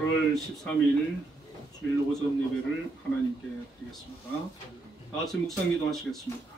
8월 13일 주일 오전 예배를 하나님께 드리겠습니다. 다 같이 묵상기도 하시겠습니다.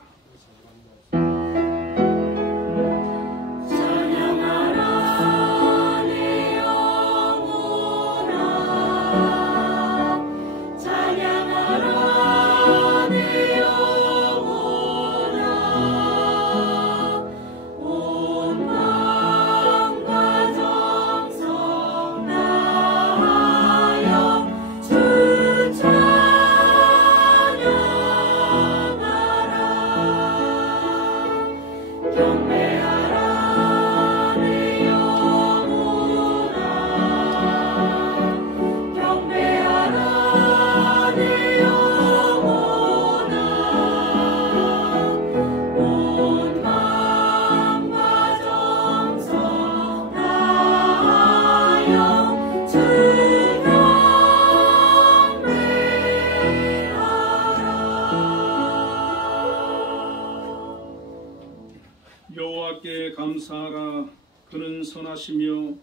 여호와께 감사하라. 그는 선하시며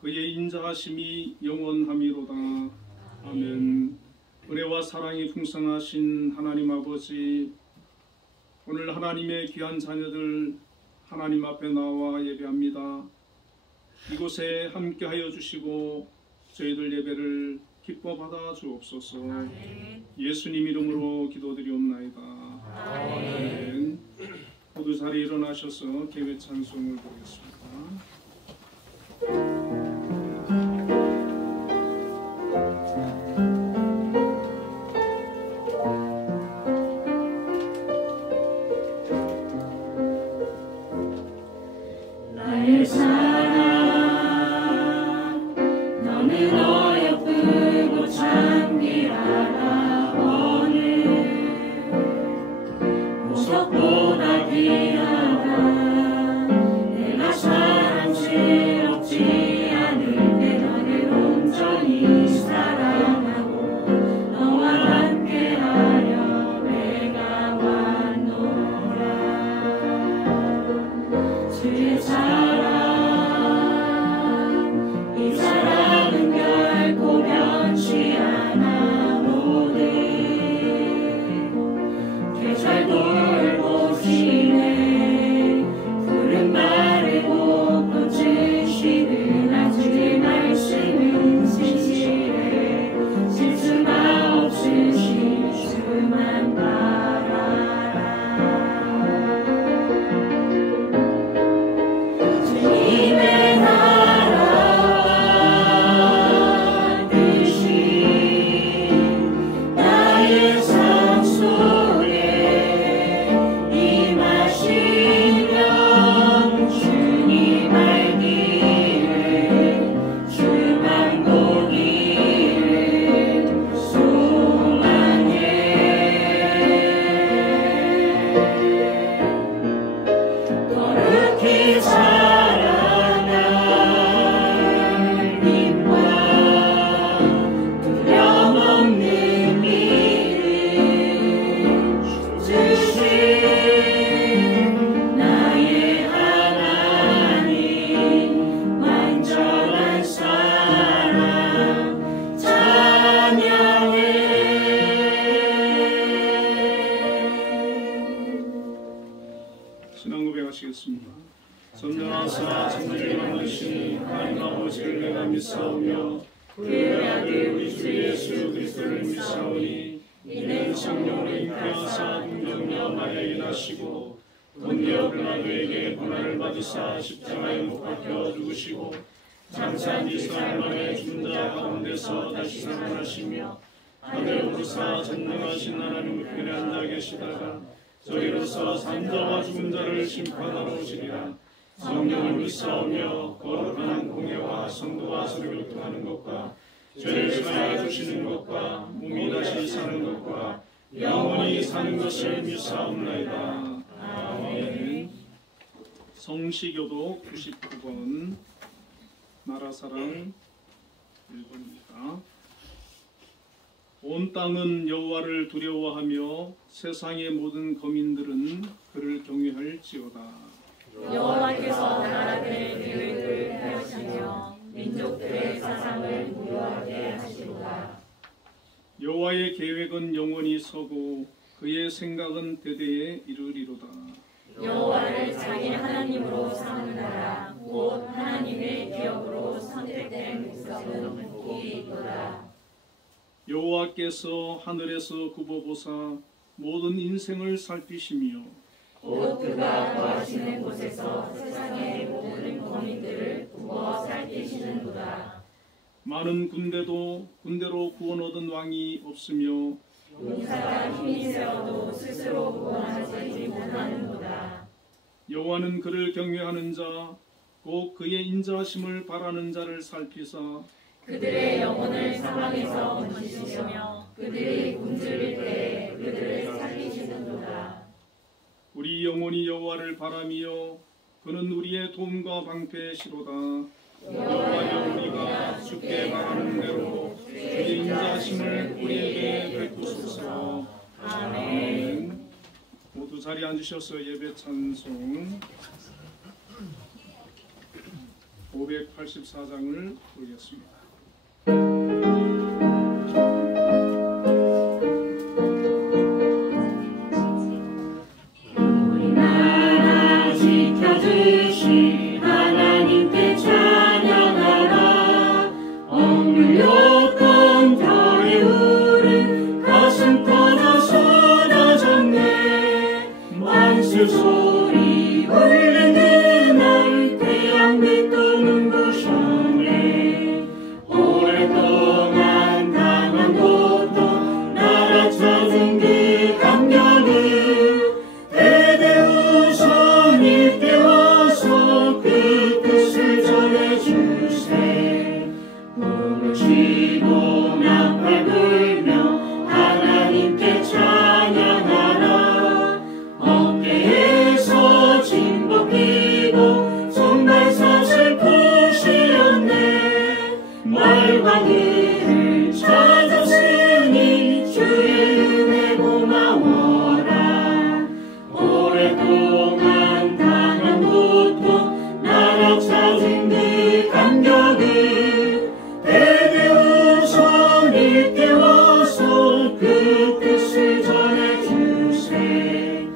그의 인자하심이 영원함이로다. 아멘. 은혜와 사랑이 풍성하신 하나님 아버지, 오늘 하나님의 귀한 자녀들 하나님 앞에 나와 예배합니다. 이곳에 함께하여 주시고 저희들 예배를 기뻐 받아 주옵소서. 예수님 이름으로 기도드리옵나이다. 아멘. 모두 자리에 일어나셔서 개회 찬송을 부르겠습니다. 나의 사랑 너는 어여쁘고 참귀하다. 어느 보석보다 귀하다. 내가 사랑스럽지 않을 때 너를 온전히 사랑하고 너와 함께하려 내가 왔노라. 주의 사랑 이 사랑은 결코 변치 않아. 모든 계절 돌보시네. 푸른 마르고 꽃은 시드나 주의 말씀은 진실해. 실수가 없으신 주만 바라라. 주님의 나라와 뜻이 나의 삶 속에 임하시면 주님 알기를 주만 보기를 소망해. 거룩히 자라날 님과 두려움없는 믿음 주신 나의 하나님 완전한 사랑 찬양해. 신앙 고백하시겠습니다. 선명하사 천지를 만드신 하나님 아버지를 내가 믿사오며 그의 아들 우리 주 예수 그리스도를 믿사오니 이는 성령으로 잉태하사 동정녀 마리아에게 나시고 본디오 빌라도에게 고난을 받으사 십자가에 못 박혀 죽으시고 장사한 지 사흘 만에 죽은 자 가운데서 다시 살아나시며 하늘에 오르사 전능하신 하나님 우편에 앉아 계시다가 저희로서 산자와 죽은 자를 심판하러 오시리라. 성령을 믿사오며 거룩한 공예와 성도와 서로 교통하는 것과 죄를 사하여 주시는 것과 몸이 다시 사는 것과 영원히 사는 것을 믿사옵나이다. 아멘. 성시교독 99번 나라사랑 1번입니다. 온 땅은 여호와를 두려워하며 세상의 모든 거민들은 그를 경외할지어다. 여호와께서 나라들의 계획을 펼치며 민족들의 사상을 무효하게 여호와의 계획은 영원히 서고 그의 생각은 대대에 이르리로다. 여호와를 자기 하나님으로 삼는다라. 곧 하나님의 기업으로 선택된 백성은 복이 있도다. 여호와께서 하늘에서 굽어보사 모든 인생을 살피시며 곧 그가 거하시는 곳에서 세상의 모든 거민들을 굽어 살피시는도다. 많은 군대로 구원 얻은 왕이 없으며 용사가 힘이 세어도 스스로 구원하지 못하는도다. 여호와는 그를 경외하는 자 곧 그의 인자하심을 바라는 자를 살피사 그들의 영혼을 사망에서 건지시며 그들이 굶주릴 때에 그들을 살리시는도다. 우리 영혼이 여호와를 바라며 그는 우리의 도움과 방패시로다. 여호와여 우리가 주께 바라는 대로 주의 인자하심을 우리에게 베푸소서. 아멘. 모두 자리에 앉으셔서 예배 찬송 584장을 부르겠습니다. 우리나라 지켜주신 하나님께 찬양하라. 억눌렸던 별의 울음 가슴 터져 쏟아졌네. 만세 소리 울린 그날 태양 밑도 눈부셨네. 오랫동안 당한 고통 나라 찾은 그 감격을 대대우선 일깨워서 그 뜻을 전해주세. 부르시고 나팔 불며 하나님께 찬양하라. 어깨에서 짐 벗기고 손발사슬 푸시었네. 말과 그를 찾았으니 주의 은혜 고마워라. 오랫동안 당한 고통 나라 찾은 그 감격을 대대우선 일깨워서 그 뜻을 전해주세.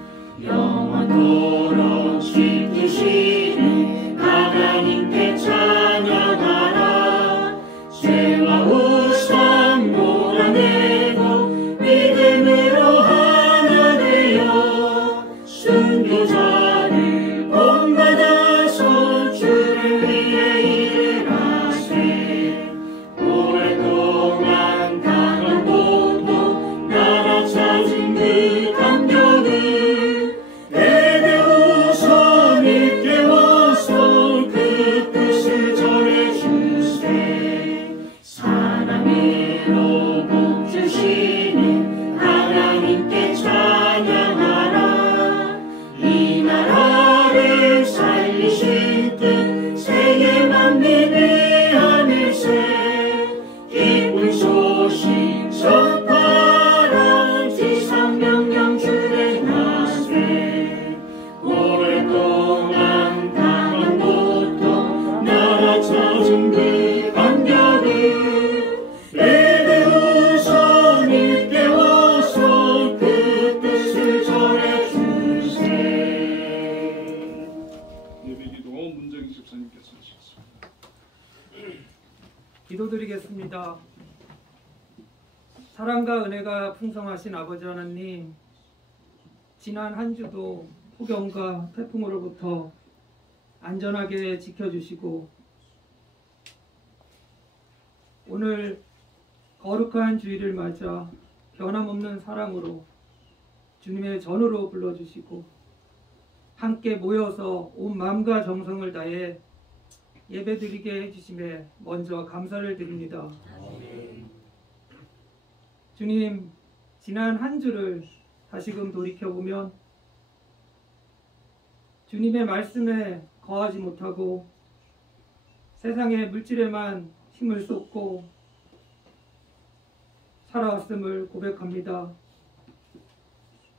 영원토록 지키시는 하나님께 찬양하라. 죄와 우상 몰아내고 믿음으로 하나 되어 순교자를 본받아서 주를 위해 일하세. 오랫동안 당한 고통 나라 찾은 그 감격을 대대우선 일깨워서 그 뜻을 전해주세. 사랑으로 복 주시는 하나님께 찬양하라. 이 나라를 살리실 듯 세계 만민의 하늘새 기쁜 소식 전파라. 지상 명령 주행하세. 오랫동안 당한 고통 나라 찾은 그 감격을 대대우선 일깨워서 그 뜻을 전해주세. 예배기도 문정희 집사님께서 하시겠습니다. 기도드리겠습니다. 사랑과 은혜가 풍성하신 아버지 하나님, 지난 한 주도 폭염과 태풍으로부터 안전하게 지켜주시고 오늘 거룩한 주일을 맞아 변함없는 사랑으로 주님의 전으로 불러주시고 함께 모여서 온 마음과 정성을 다해 예배드리게 해주심에 먼저 감사를 드립니다. 주님, 지난 한 주를 다시금 돌이켜보면 주님의 말씀에 거하지 못하고 세상의 물질에만 힘을 쏟고 살아왔음을 고백합니다.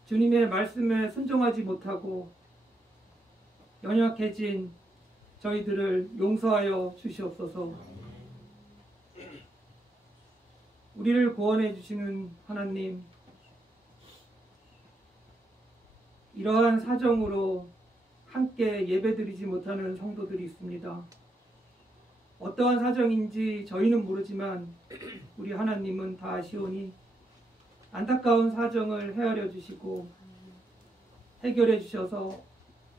주님의 말씀에 순종하지 못하고 연약해진 저희들을 용서하여 주시옵소서. 우리를 구원해 주시는 하나님, 이러한 사정으로 함께 예배드리지 못하는 성도들이 있습니다. 어떠한 사정인지 저희는 모르지만 우리 하나님은 다 아시오니 안타까운 사정을 헤아려 주시고 해결해 주셔서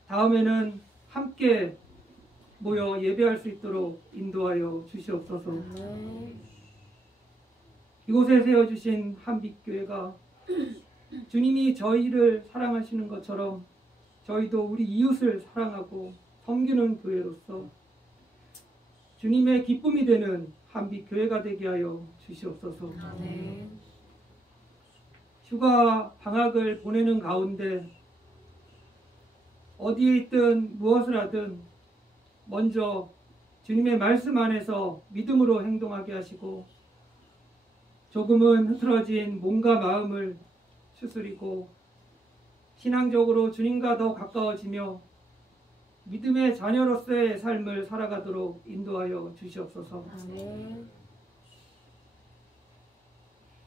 다음에는 함께 모여 예배할 수 있도록 인도하여 주시옵소서. 이곳에 세워주신 한빛교회가 주님이 저희를 사랑하시는 것처럼 저희도 우리 이웃을 사랑하고 섬기는 교회로서 주님의 기쁨이 되는 한빛교회가 되게 하여 주시옵소서. 휴가 방학을 보내는 가운데 어디에 있든 무엇을 하든 먼저 주님의 말씀 안에서 믿음으로 행동하게 하시고 조금은 흐트러진 몸과 마음을 추스리고 신앙적으로 주님과 더 가까워지며 믿음의 자녀로서의 삶을 살아가도록 인도하여 주시옵소서.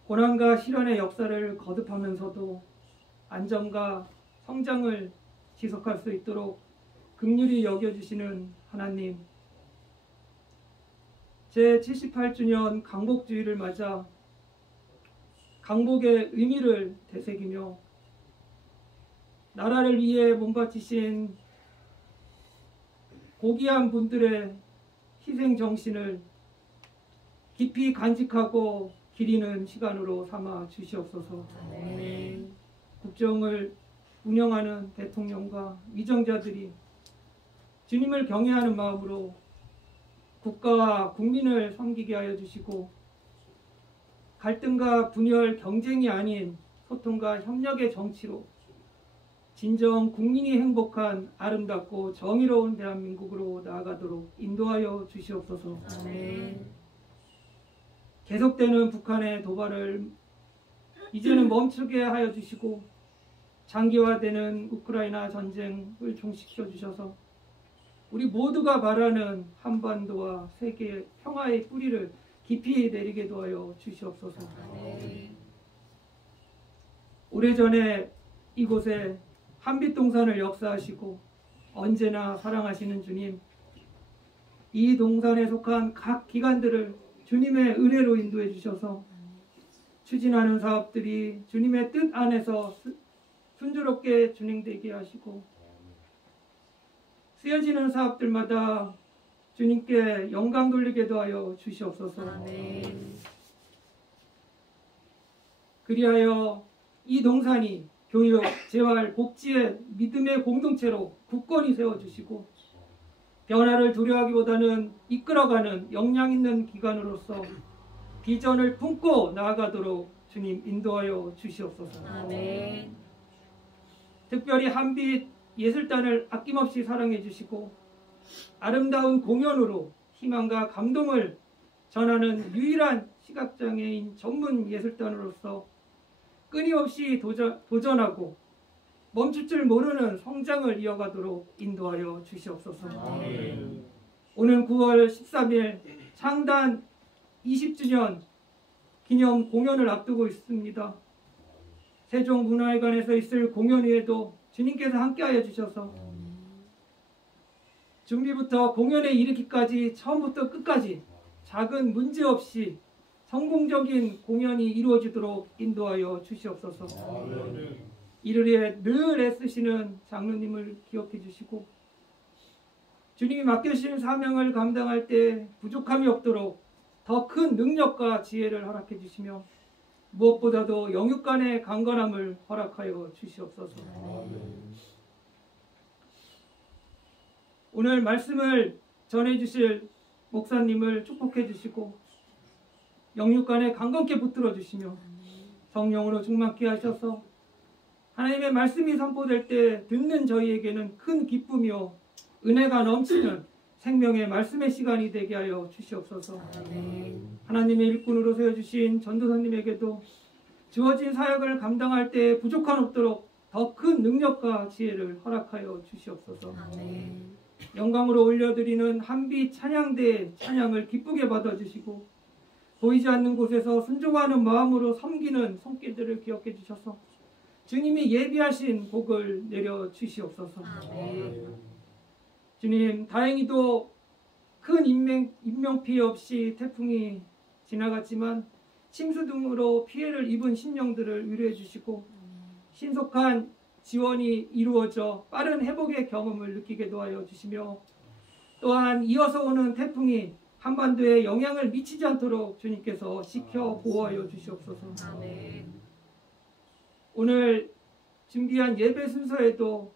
고난과 시련의 역사를 거듭하면서도 안정과 성장을 지속할 수 있도록 긍휼히 여겨주시는 하나님, 제78주년 강복주의를 맞아 강복의 의미를 되새기며 나라를 위해 몸바치신 고귀한 분들의 희생정신을 깊이 간직하고 기리는 시간으로 삼아 주시옵소서. 국정을 운영하는 대통령과 위정자들이 주님을 경외하는 마음으로 국가와 국민을 섬기게 하여 주시고 갈등과 분열, 경쟁이 아닌 소통과 협력의 정치로 진정 국민이 행복한 아름답고 정의로운 대한민국으로 나아가도록 인도하여 주시옵소서. 계속되는 북한의 도발을 이제는 멈추게 하여 주시고 장기화되는 우크라이나 전쟁을 종식시켜 주셔서 우리 모두가 바라는 한반도와 세계의 평화의 뿌리를 깊이 내리게 도하여 주시옵소서. 오래전에 이곳에 한빛동산을 역사하시고 언제나 사랑하시는 주님, 이 동산에 속한 각 기관들을 주님의 은혜로 인도해 주셔서 추진하는 사업들이 주님의 뜻 안에서 순조롭게 진행되게 하시고 쓰여지는 사업들마다 주님께 영광 돌리게도 하여 주시옵소서. 그리하여 이 동산이 교육, 재활, 복지의 믿음의 공동체로 굳건히 세워주시고 변화를 두려워하기보다는 이끌어가는 역량 있는 기관으로서 비전을 품고 나아가도록 주님 인도하여 주시옵소서. 특별히 한빛 예술단을 아낌없이 사랑해 주시고 아름다운 공연으로 희망과 감동을 전하는 유일한 시각장애인 전문 예술단으로서 끊임없이 도전하고 멈출 줄 모르는 성장을 이어가도록 인도하여 주시옵소서. 오는 9월 13일 창단 20주년 기념 공연을 앞두고 있습니다. 세종문화회관에서 있을 공연 후에도 주님께서 함께하여 주셔서 준비부터 공연에 이르기까지 처음부터 끝까지 작은 문제 없이 성공적인 공연이 이루어지도록 인도하여 주시옵소서. 이를 위해 늘 애쓰시는 장로님을 기억해 주시고 주님이 맡겨주신 사명을 감당할 때 부족함이 없도록 더 큰 능력과 지혜를 허락해 주시며 무엇보다도 영육간의 강건함을 허락하여 주시옵소서. 오늘 말씀을 전해주실 목사님을 축복해 주시고 영육간에 강건케 붙들어 주시며 성령으로 충만케 하셔서 하나님의 말씀이 선포될 때 듣는 저희에게는 큰 기쁨이요 은혜가 넘치는 생명의 말씀의 시간이 되게 하여 주시옵소서. 하나님의 일꾼으로 세워주신 전도사님에게도 주어진 사역을 감당할 때 부족함 없도록 더 큰 능력과 지혜를 허락하여 주시옵소서. 영광으로 올려드리는 한빛 찬양대의 찬양을 기쁘게 받아주시고 보이지 않는 곳에서 순종하는 마음으로 섬기는 손길들을 기억해 주셔서 주님이 예비하신 복을 내려 주시옵소서. 주님, 다행히도 큰 인명 피해 없이 태풍이 지나갔지만 침수 등으로 피해를 입은 심령들을 위로해 주시고 신속한 지원이 이루어져 빠른 회복의 경험을 느끼게 도와여 주시며 또한 이어서 오는 태풍이 한반도에 영향을 미치지 않도록 주님께서 지켜 보호하여 주시옵소서. 오늘 준비한 예배 순서에도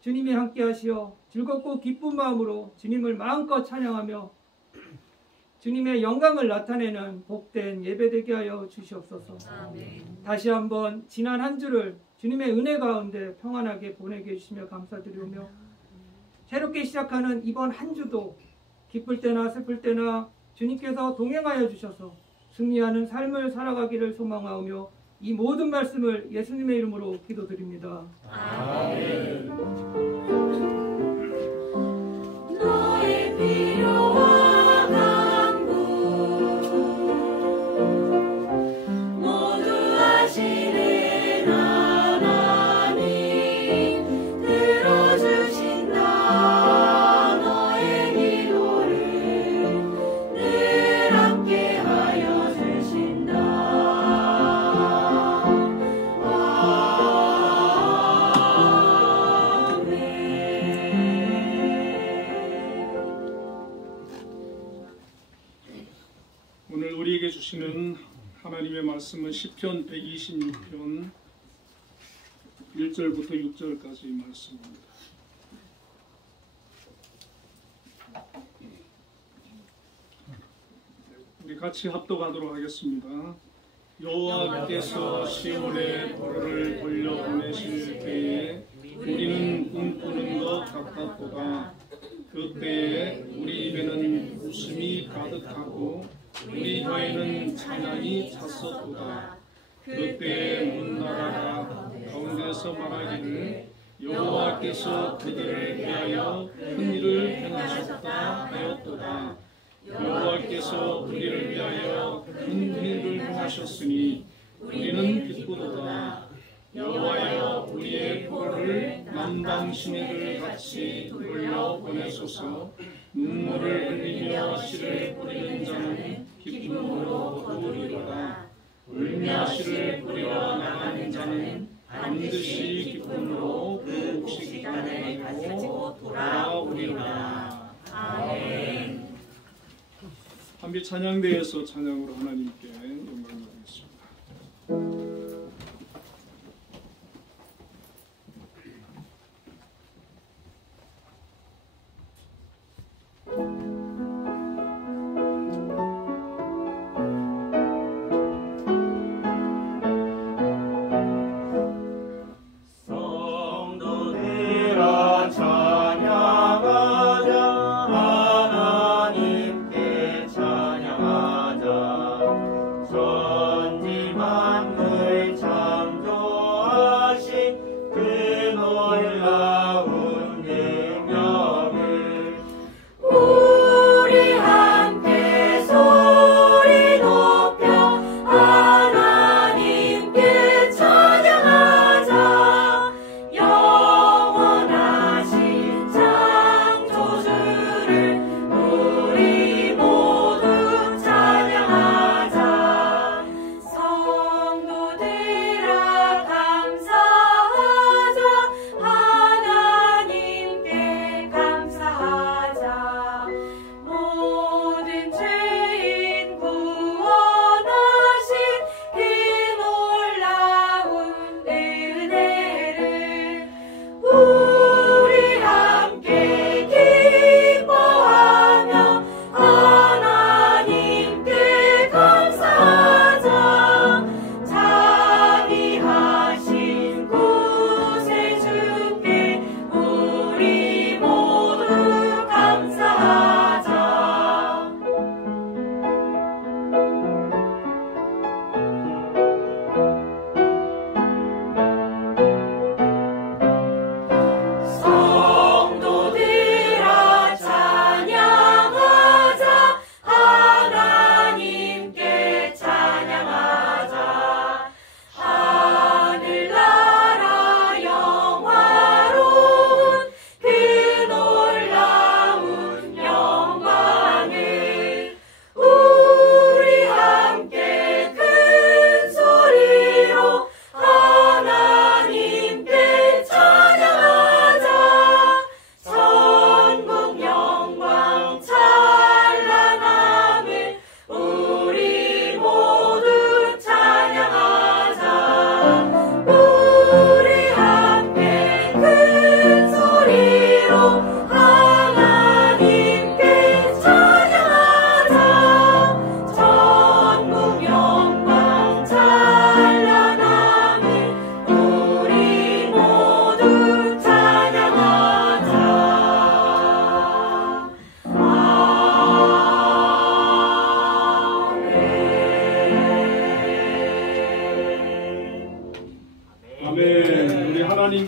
주님이 함께 하시어 즐겁고 기쁜 마음으로 주님을 마음껏 찬양하며 주님의 영광을 나타내는 복된 예배 되게 하여 주시옵소서. 다시 한번 지난 한 주를 주님의 은혜 가운데 평안하게 보내게 해주시며 감사드리며 새롭게 시작하는 이번 한 주도 기쁠 때나 슬플 때나 주님께서 동행하여 주셔서 승리하는 삶을 살아가기를 소망하며 이 모든 말씀을 예수님의 이름으로 기도드립니다. 아멘. 너의 필요와 간구 모두 아시는 하나님 들어주신다. 너의 기도를 늘 함께 하여 주신다. 오늘 우리에게 주시는 하나님의 말씀은 시편 126편 1절부터 6절까지 말씀입니다. 우리 같이 합독하도록 하겠습니다. 여호와께서 시온에 보를 돌려보내실 때에 우리는 꿈꾸는 것 같았도다. 그때에 우리 입에는 웃음이 가득하고 우리 혀에는 찬양이 찼었도다. 그때에 문나라가 가운데서 말하기를 여호와께서 그들을 위하여 큰 일을 행하셨다 하였도다. 여호와께서 우리를 위하여 큰 일을 행하셨으니 우리는 기쁘도다. 여호와여 우리의 코를 남방 시내들 같이 돌려보내소서. 눈물을 흘리며 씨를 뿌리는 자는 기쁨으로 거두리로다. 울며 씨를 뿌리러 나가는 자는 반드시 기쁨으로 그 곡식단을 가지고 돌아오리로다. 아멘. 한비 찬양대에서 찬양으로 하나님께 영광을 드리겠습니다. 성도들아 찬양하자. 하나님께 찬양하자.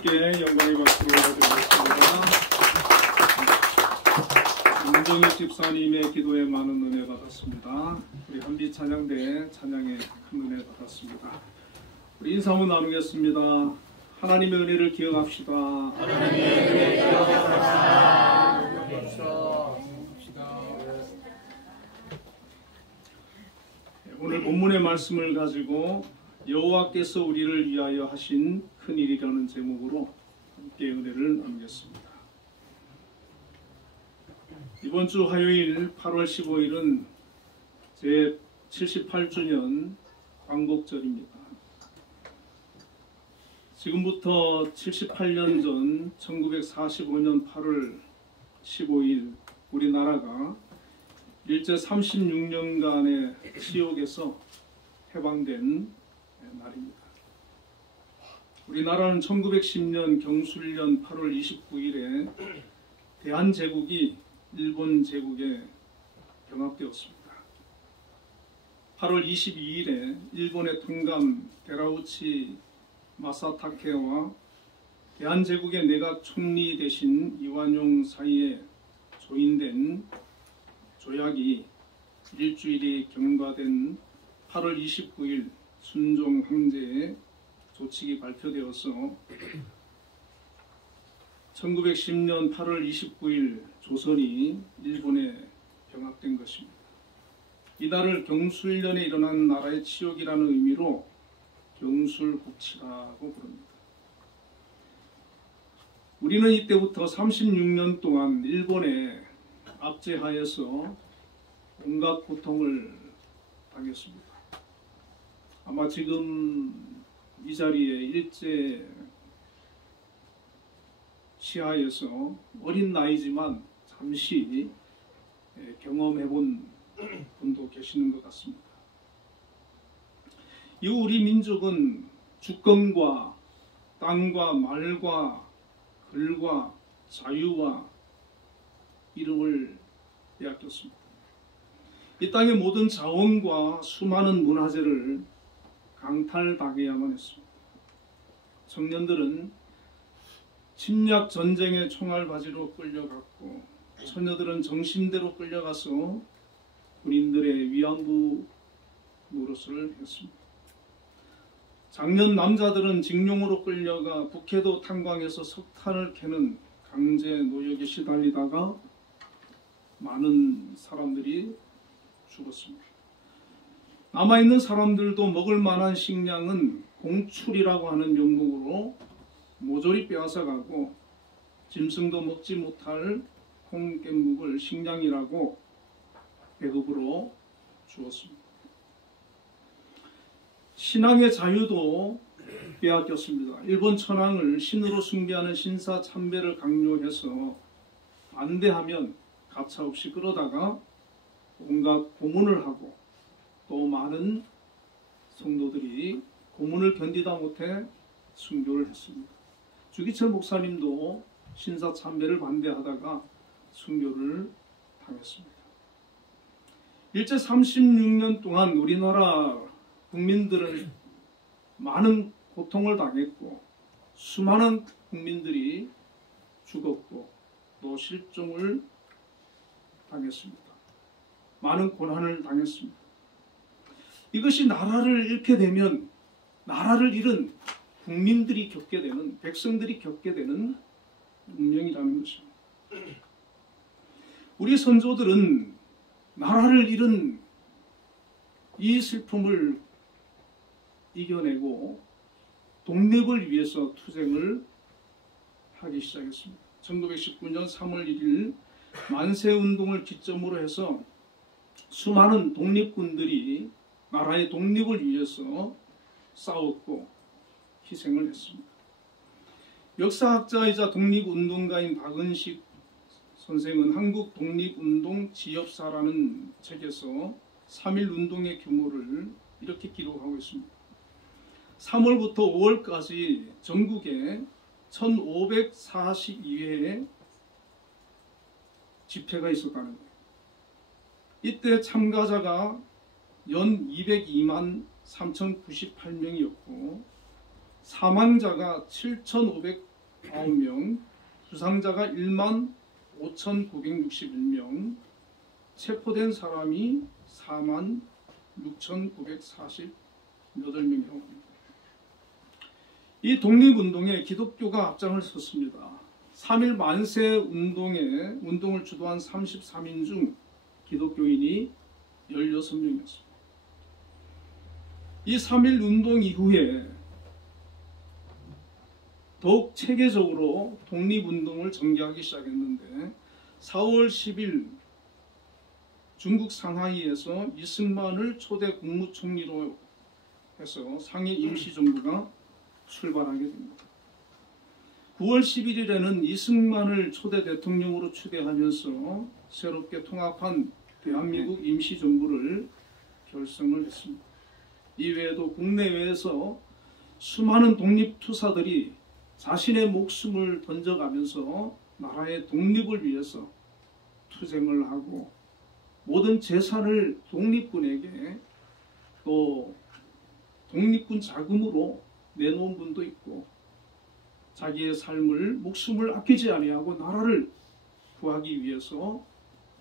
하나님께 영광의 박수를 올려드리겠습니다. 김정희 집사님의 기도에 많은 은혜 받았습니다. 우리 한비 찬양대 찬양에 큰 은혜 받았습니다. 우리 인사 한번 나누겠습니다. 하나님의 은혜를 기억합시다. 하나님의 은혜를 기억합시다. 오늘 본문의 말씀을 가지고 여호와께서 우리를 위하여 하신 큰 일이라는 제목으로 함께 은혜를 나누겠습니다. 이번 주 화요일 8월 15일은 제 78주년 광복절입니다. 지금부터 78년 전 1945년 8월 15일 우리나라가 일제 36년간의 치욕에서 해방된 날입니다. 우리나라는 1910년 경술년 8월 29일에 대한제국이 일본 제국에 병합되었습니다. 8월 22일에 일본의 통감 데라우치 마사타케와 대한제국의 내각 총리 대신 이완용 사이에 조인된 조약이 일주일이 경과된 8월 29일 순종 황제의 조칙이 발표되어서 1910년 8월 29일 조선이 일본에 병합된 것입니다. 이날을 경술련에 일어난 나라의 치욕이라는 의미로 경술국치라고 부릅니다. 우리는 이때부터 36년 동안 일본의 압제하에서 온갖 고통을 당했습니다. 아마 지금 이 자리에 일제 시하에서 어린 나이지만 잠시 경험해본 분도 계시는 것 같습니다. 이후 우리 민족은 주권과 땅과 말과 글과 자유와 이름을 빼앗겼습니다. 이 땅의 모든 자원과 수많은 문화재를 강탈당해야만 했습니다. 청년들은 침략 전쟁의 총알바지로 끌려갔고 처녀들은 정신대로 끌려가서 군인들의 위안부 노릇을 했습니다. 장년 남자들은 징용으로 끌려가 북해도 탄광에서 석탄을 캐는 강제 노역에 시달리다가 많은 사람들이 죽었습니다. 남아있는 사람들도 먹을 만한 식량은 공출이라고 하는 명목으로 모조리 빼앗아가고 짐승도 먹지 못할 콩깻묵을 식량이라고 배급으로 주었습니다. 신앙의 자유도 빼앗겼습니다. 일본 천황을 신으로 숭배하는 신사 참배를 강요해서 반대하면 가차없이 끌어다가 온갖 고문을 하고 또 많은 성도들이 고문을 견디다 못해 순교를 했습니다. 주기철 목사님도 신사 참배를 반대하다가 순교를 당했습니다. 일제 36년 동안 우리나라 국민들은 많은 고통을 당했고 수많은 국민들이 죽었고 또 실종을 당했습니다. 많은 고난을 당했습니다. 이것이 나라를 잃게 되면 나라를 잃은 국민들이 겪게 되는 백성들이 겪게 되는 운명이라는 것입니다. 우리 선조들은 나라를 잃은 이 슬픔을 이겨내고 독립을 위해서 투쟁을 하기 시작했습니다. 1919년 3월 1일 만세운동을 기점으로 해서 수많은 독립군들이 나라의 독립을 위해서 싸웠고 희생을 했습니다. 역사학자이자 독립운동가인 박은식 선생은 한국 독립운동 지엽사라는 책에서 3.1 운동의 규모를 이렇게 기록하고 있습니다. 3월부터 5월까지 전국에 1542회의 집회가 있었다는 거예요. 이때 참가자가 연 202만 3,098명이었고 사망자가 7,500 9명, 부상자가 1만 5,961명, 체포된 사람이 4만 6,948명이라고 합니다. 이 독립운동에 기독교가 앞장을 섰습니다. 3.1 만세 운동을 주도한 33인 중 기독교인이 16명이었습니다. 이 3.1 운동 이후에 더욱 체계적으로 독립운동을 전개하기 시작했는데 4월 10일 중국 상하이에서 이승만을 초대 국무총리로 해서 상해 임시정부가 출발하게 됩니다. 9월 11일에는 이승만을 초대 대통령으로 추대하면서 새롭게 통합한 대한민국 임시정부를 결성을 했습니다. 이외에도 국내외에서 수많은 독립투사들이 자신의 목숨을 던져가면서 나라의 독립을 위해서 투쟁을 하고 모든 재산을 독립군에게 또 독립군 자금으로 내놓은 분도 있고 자기의 삶을 목숨을 아끼지 아니하고 나라를 구하기 위해서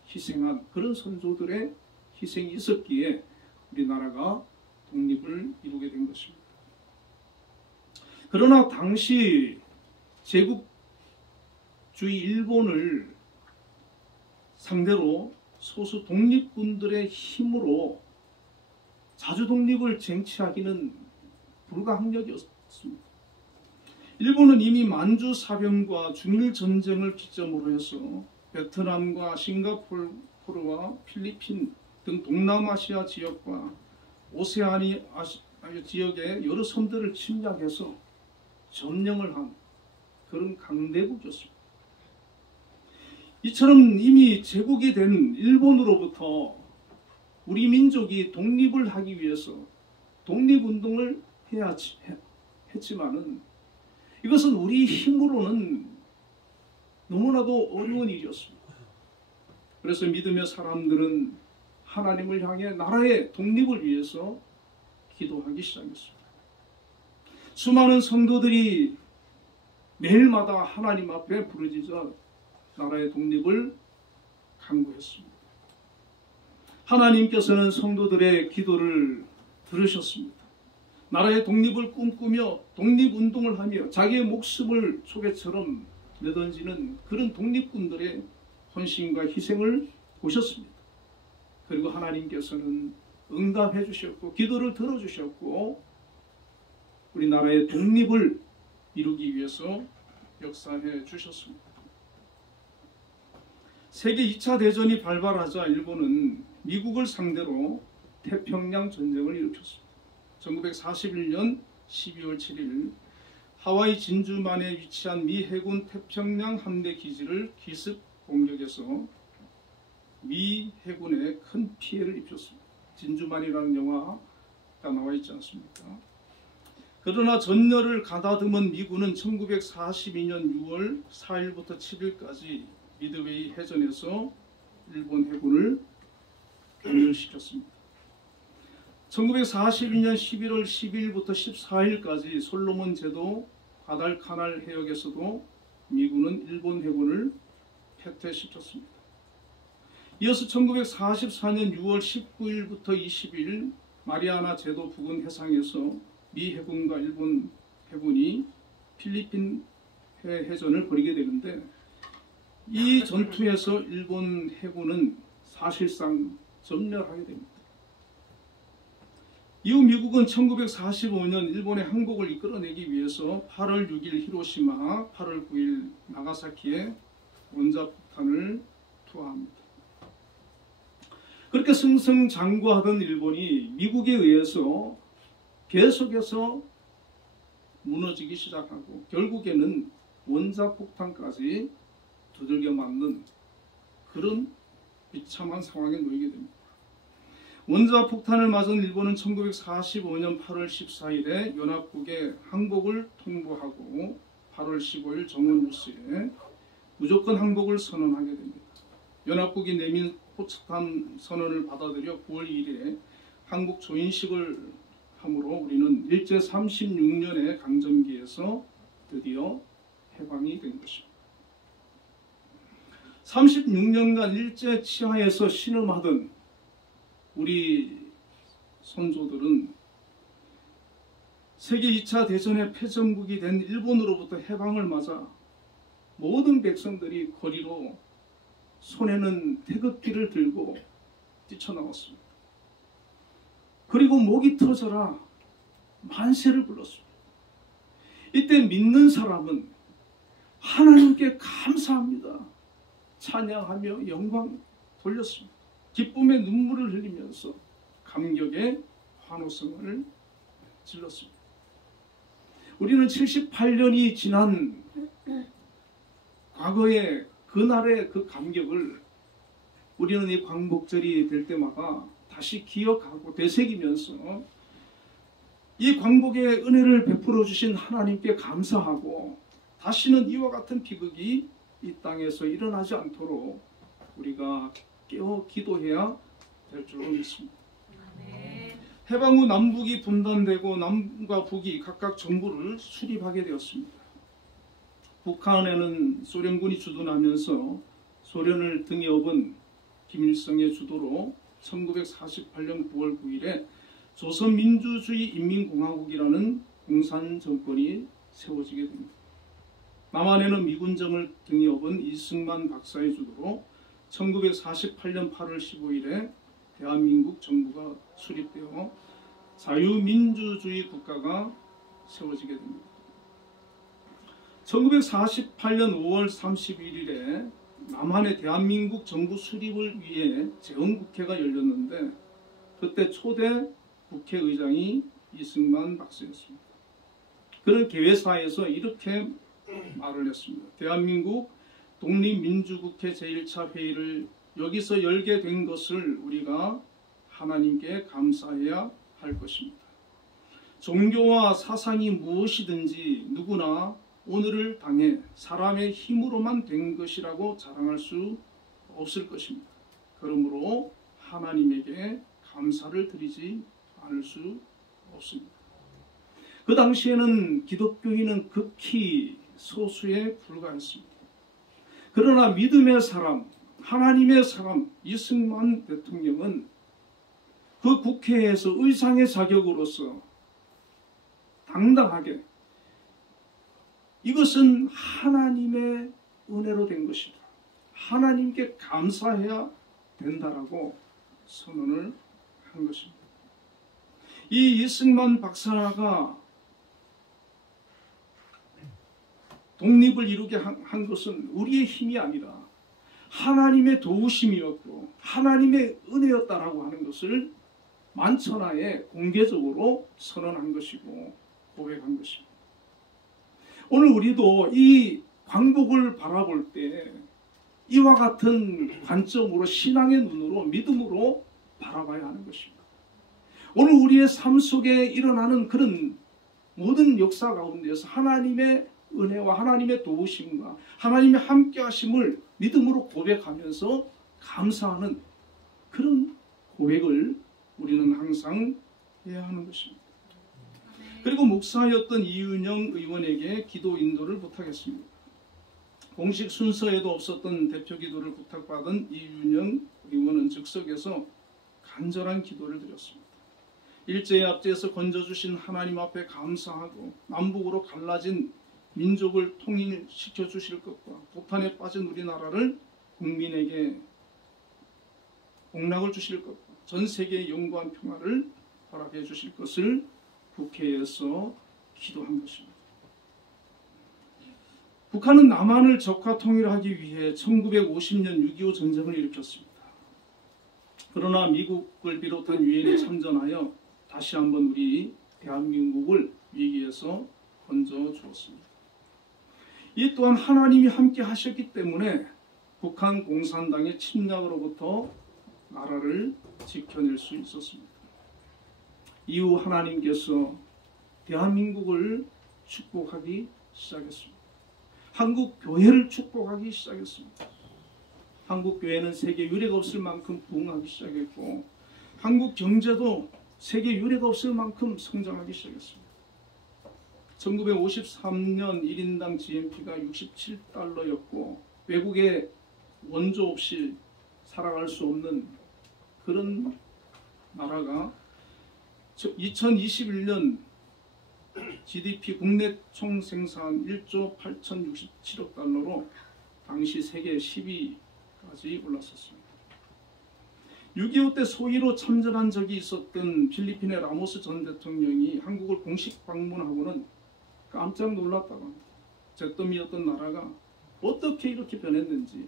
희생한 그런 선조들의 희생이 있었기에 우리나라가 독립을 이루게 된 것입니다. 그러나 당시 제국주의 일본을 상대로 소수 독립군들의 힘으로 자주 독립을 쟁취하기는 불가항력이었습니다. 일본은 이미 만주 사병과 중일 전쟁을 기점으로 해서 베트남과 싱가포르와 필리핀 등 동남아시아 지역과 오세아니아 지역의 여러 섬들을 침략해서 점령을 한 그런 강대국이었습니다. 이처럼 이미 제국이 된 일본으로부터 우리 민족이 독립을 하기 위해서 독립운동을 했지만은 이것은 우리 힘으로는 너무나도 어려운 일이었습니다. 그래서 믿음의 사람들은 하나님을 향해 나라의 독립을 위해서 기도하기 시작했습니다. 수많은 성도들이 매일마다 하나님 앞에 부르짖어 나라의 독립을 간구했습니다. 하나님께서는 성도들의 기도를 들으셨습니다. 나라의 독립을 꿈꾸며 독립운동을 하며 자기의 목숨을 초계처럼 내던지는 그런 독립군들의 헌신과 희생을 보셨습니다. 그리고 하나님께서는 응답해 주셨고 기도를 들어주셨고 우리나라의 독립을 이루기 위해서 역사해 주셨습니다. 세계 2차 대전이 발발하자 일본은 미국을 상대로 태평양 전쟁을 일으켰습니다. 1941년 12월 7일 하와이 진주만에 위치한 미 해군 태평양 함대 기지를 기습 공격해서 미 해군에 큰 피해를 입혔습니다. 진주만이라는 영화가 나와 있지 않습니까? 그러나 전열을 가다듬은 미군은 1942년 6월 4일부터 7일까지 미드웨이 해전에서 일본 해군을 괴멸시켰습니다. 1942년 11월 10일부터 14일까지 솔로몬 제도 과달카날 해역에서도 미군은 일본 해군을 패퇴시켰습니다. 이어서 1944년 6월 19일부터 20일 마리아나 제도 부근 해상에서 미 해군과 일본 해군이 필리핀 해전을 벌이게 되는데 이 전투에서 일본 해군은 사실상 전멸하게 됩니다. 이후 미국은 1945년 일본의 항복을 이끌어내기 위해서 8월 6일 히로시마, 8월 9일 나가사키에 원자폭탄을 투하합니다. 그렇게 승승장구하던 일본이 미국에 의해서 계속해서 무너지기 시작하고 결국에는 원자폭탄까지 두들겨 맞는 그런 비참한 상황에 놓이게 됩니다. 원자폭탄을 맞은 일본은 1945년 8월 14일에 연합국에 항복을 통보하고 8월 15일 정오뉴스에 무조건 항복을 선언하게 됩니다. 연합국이 내민 포츠담 선언을 받아들여 9월 2일에 항복 조인식을 함으로 우리는 일제 36년의 강점기에서 드디어 해방이 된 것입니다. 36년간 일제 치하에서 신음하던 우리 선조들은 세계 2차 대전의 패전국이 된 일본으로부터 해방을 맞아 모든 백성들이 거리로 손에는 태극기를 들고 뛰쳐나왔습니다. 그리고 목이 터져라 만세를 불렀습니다. 이때 믿는 사람은 하나님께 감사합니다. 찬양하며 영광 돌렸습니다. 기쁨의 눈물을 흘리면서 감격의 환호성을 질렀습니다. 우리는 78년이 지난 과거의 그날의 그 감격을 우리는 이 광복절이 될 때마다 다시 기억하고 되새기면서 이 광복의 은혜를 베풀어 주신 하나님께 감사하고 다시는 이와 같은 비극이 이 땅에서 일어나지 않도록 우리가 깨어 기도해야 될 줄로 믿습니다. 해방 후 남북이 분단되고 남과 북이 각각 정부를 수립하게 되었습니다. 북한에는 소련군이 주둔하면서 소련을 등에 업은 김일성의 주도로 1948년 9월 9일에 조선민주주의인민공화국이라는 공산정권이 세워지게 됩니다. 남한에는 미군정을 등에 업은 이승만 박사의 주도로 1948년 8월 15일에 대한민국 정부가 수립되어 자유민주주의 국가가 세워지게 됩니다. 1948년 5월 31일에 남한의 대한민국 정부 수립을 위해 재헌국회가 열렸는데 그때 초대 국회의장이 이승만 박사였습니다. 그는 개회사에서 이렇게 말을 했습니다. 대한민국 독립민주국회 제1차 회의를 여기서 열게 된 것을 우리가 하나님께 감사해야 할 것입니다. 종교와 사상이 무엇이든지 누구나 오늘을 당해 사람의 힘으로만 된 것이라고 자랑할 수 없을 것입니다. 그러므로 하나님에게 감사를 드리지 않을 수 없습니다. 그 당시에는 기독교인은 극히 소수에 불과했습니다. 그러나 믿음의 사람, 하나님의 사람 이승만 대통령은 그 국회에서 의상의 자격으로서 당당하게 이것은 하나님의 은혜로 된 것이다. 하나님께 감사해야 된다라고 선언을 한 것입니다. 이 이승만 박사가 독립을 이루게 한 것은 우리의 힘이 아니라 하나님의 도우심이었고 하나님의 은혜였다라고 하는 것을 만천하에 공개적으로 선언한 것이고 고백한 것입니다. 오늘 우리도 이 광복을 바라볼 때 이와 같은 관점으로 신앙의 눈으로 믿음으로 바라봐야 하는 것입니다. 오늘 우리의 삶 속에 일어나는 그런 모든 역사 가운데서 하나님의 은혜와 하나님의 도우심과 하나님의 함께하심을 믿음으로 고백하면서 감사하는 그런 고백을 우리는 항상 해야 하는 것입니다. 그리고 목사였던 이윤영 의원에게 기도 인도를 부탁했습니다. 공식 순서에도 없었던 대표 기도를 부탁받은 이윤영 의원은 즉석에서 간절한 기도를 드렸습니다. 일제의 압제에서 건져주신 하나님 앞에 감사하고 남북으로 갈라진 민족을 통일시켜 주실 것과 도탄에 빠진 우리나라를 국민에게 복락을 주실 것과 전 세계의 영구한 평화를 허락해 주실 것을 국회에서 기도한 것입니다. 북한은 남한을 적화 통일하기 위해 1950년 6.25 전쟁을 일으켰습니다. 그러나 미국을 비롯한 유엔에 참전하여 다시 한번 우리 대한민국을 위기에서 건져 주었습니다. 이 또한 하나님이 함께 하셨기 때문에 북한 공산당의 침략으로부터 나라를 지켜낼 수 있었습니다. 이후 하나님께서 대한민국을 축복하기 시작했습니다. 한국 교회를 축복하기 시작했습니다. 한국 교회는 세계 유례가 없을 만큼 부흥하기 시작했고 한국 경제도 세계 유례가 없을 만큼 성장하기 시작했습니다. 1953년 1인당 GNP가 67달러였고 외국에 원조 없이 살아갈 수 없는 그런 나라가 2021년 GDP 국내 총생산 1조 8,067억 달러로 당시 세계 10위까지 올랐었습니다. 6.25 때 소위로 참전한 적이 있었던 필리핀의 라모스 전 대통령이 한국을 공식 방문하고는 깜짝 놀랐다고 합니다. 잿더미였던 나라가 어떻게 이렇게 변했는지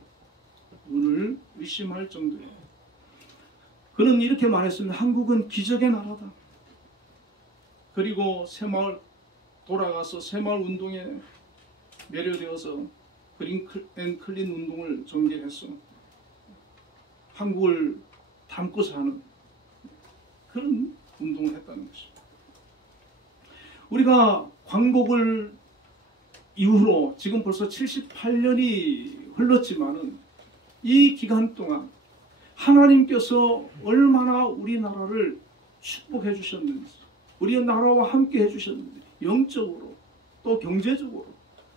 눈을 의심할 정도예요. 그는 이렇게 말했습니다. 한국은 기적의 나라다. 그리고 새마을 돌아가서 새마을 운동에 매료되어서 그린 앤 클린 운동을 전개해서 한국을 담고 사는 그런 운동을 했다는 것입니다. 우리가 광복을 이후로 지금 벌써 78년이 흘렀지만은 이 기간 동안 하나님께서 얼마나 우리나라를 축복해 주셨는지, 우리 나라와 함께 해주셨는지, 영적으로 또 경제적으로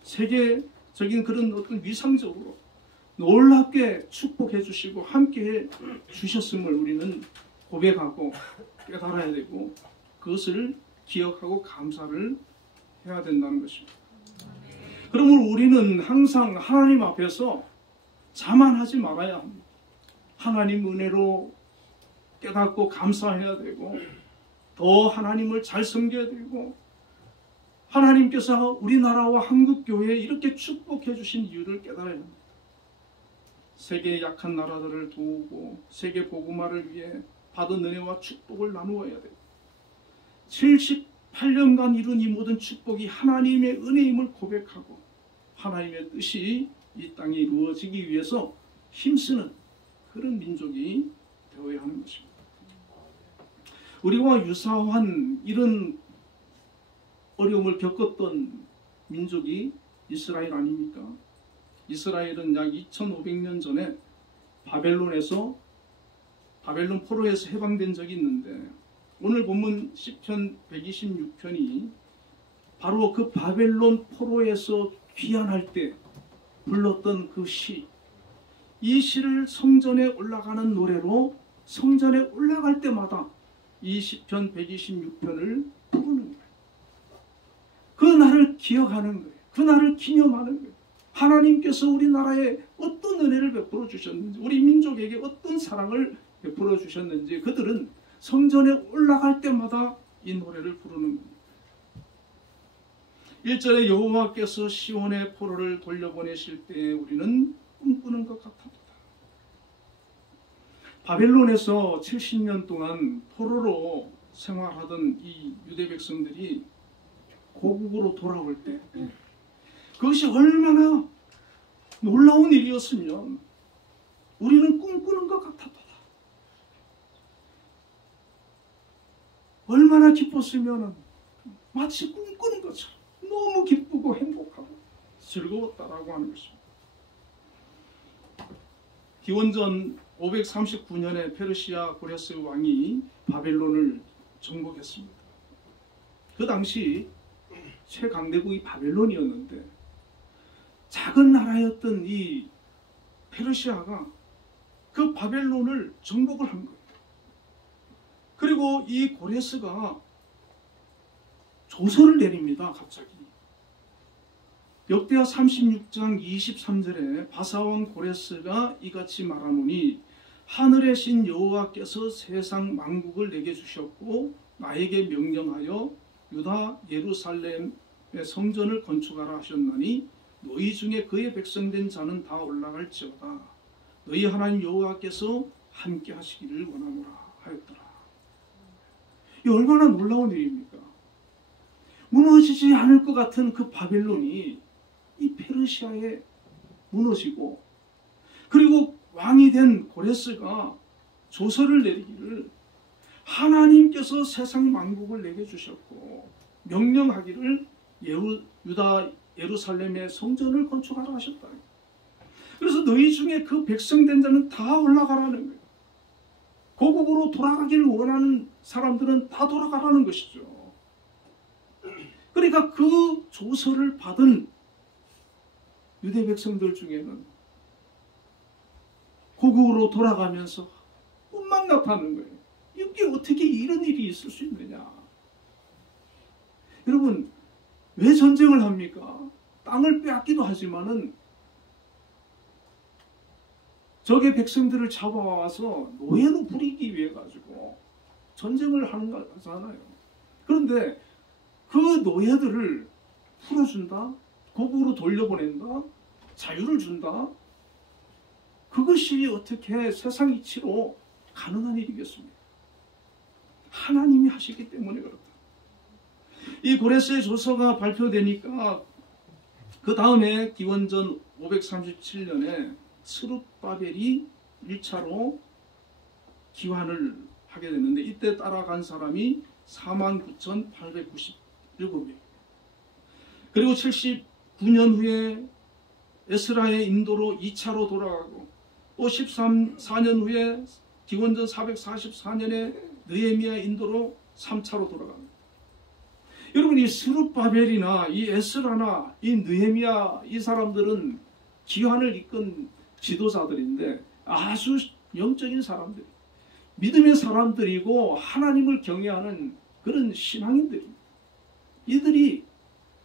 세계적인 그런 어떤 위상적으로 놀랍게 축복해 주시고 함께 해 주셨음을 우리는 고백하고 깨달아야 되고 그것을 기억하고 감사를 해야 된다는 것입니다. 그러므로 우리는 항상 하나님 앞에서 자만하지 말아야 합니다. 하나님 은혜로 깨닫고 감사해야 되고 더 하나님을 잘 섬겨야 되고 하나님께서 우리나라와 한국교회에 이렇게 축복해 주신 이유를 깨달아야 합니다. 세계의 약한 나라들을 도우고 세계 복음화를 위해 받은 은혜와 축복을 나누어야 돼요. 78년간 이룬 이 모든 축복이 하나님의 은혜임을 고백하고 하나님의 뜻이 이 땅에 이루어지기 위해서 힘쓰는 그런 민족이 되어야 하는 것입니다. 우리와 유사한 이런 어려움을 겪었던 민족이 이스라엘 아닙니까? 이스라엘은 약 2500년 전에 바벨론 포로에서 해방된 적이 있는데 오늘 본문 시편 126편이 바로 그 바벨론 포로에서 귀환할 때 불렀던 그 시, 이 시를 성전에 올라가는 노래로 성전에 올라갈 때마다 이 시편 126편을 부르는 거예요. 그 날을 기억하는 거예요. 그 날을 기념하는 거예요. 하나님께서 우리나라에 어떤 은혜를 베풀어 주셨는지, 우리 민족에게 어떤 사랑을 베풀어 주셨는지 그들은 성전에 올라갈 때마다 이 노래를 부르는 겁니다. 1절에 여호와께서 시온의 포로를 돌려보내실 때 우리는 꿈꾸는 것 같았다. 바벨론에서 70년 동안 포로로 생활하던 이 유대 백성들이 고국으로 돌아올 때 그것이 얼마나 놀라운 일이었으면 우리는 꿈꾸는 것 같았다. 얼마나 기뻤으면 마치 꿈꾸는 것처럼 너무 기쁘고 행복하고 즐거웠다라고 하는 것입니다. 기원전 539년에 페르시아 고레스 왕이 바벨론을 정복했습니다. 그 당시 최강대국이 바벨론이었는데 작은 나라였던 이 페르시아가 그 바벨론을 정복을 한 거예요. 그리고 이 고레스가 조서를 내립니다. 갑자기. 역대하 36장 23절에 바사온 고레스가 이같이 말하노니 하늘의 신 여호와께서 세상 만국을 내게 주셨고 나에게 명령하여 유다 예루살렘의 성전을 건축하라 하셨나니 너희 중에 그의 백성된 자는 다 올라갈지어다. 너희 하나님 여호와께서 함께 하시기를 원하노라 하였더라. 이 얼마나 놀라운 일입니까? 무너지지 않을 것 같은 그 바벨론이 이 페르시아에 무너지고 그리고 왕이 된 고레스가 조서를 내리기를 하나님께서 세상 만국을 내게 주셨고 명령하기를 유다 예루살렘의 성전을 건축하라 하셨다. 그래서 너희 중에 그 백성된 자는 다 올라가라는 거예요. 고국으로 돌아가기를 원하는 사람들은 다 돌아가라는 것이죠. 그러니까 그 조서를 받은 유대 백성들 중에는 고국으로 돌아가면서 꿈만 같다는 거예요. 이게 어떻게 이런 일이 있을 수 있느냐. 여러분, 왜 전쟁을 합니까? 땅을 빼앗기도 하지만은 적의 백성들을 잡아와서 노예로 부리기 위해 가지고 전쟁을 하는 거잖아요. 그런데 그 노예들을 풀어준다, 고국으로 돌려보낸다, 자유를 준다. 그것이 어떻게 세상 이치로 가능한 일이겠습니까? 하나님이 하시기 때문에 그렇다. 이 고레스의 조서가 발표되니까 그 다음에 기원전 537년에 스룹바벨이 1차로 기환을 하게 됐는데 이때 따라간 사람이 49,897명. 그리고 79년 후에 에스라의 인도로 2차로 돌아가고 또 4년 후에 기원전 444년에 느헤미야 인도로 3차로 돌아갑니다. 여러분, 이 스룹바벨이나 이 에스라나 이 느헤미야 이 사람들은 기환을 이끈 지도자들인데 아주 영적인 사람들, 믿음의 사람들이고 하나님을 경외하는 그런 신앙인들입니다. 이들이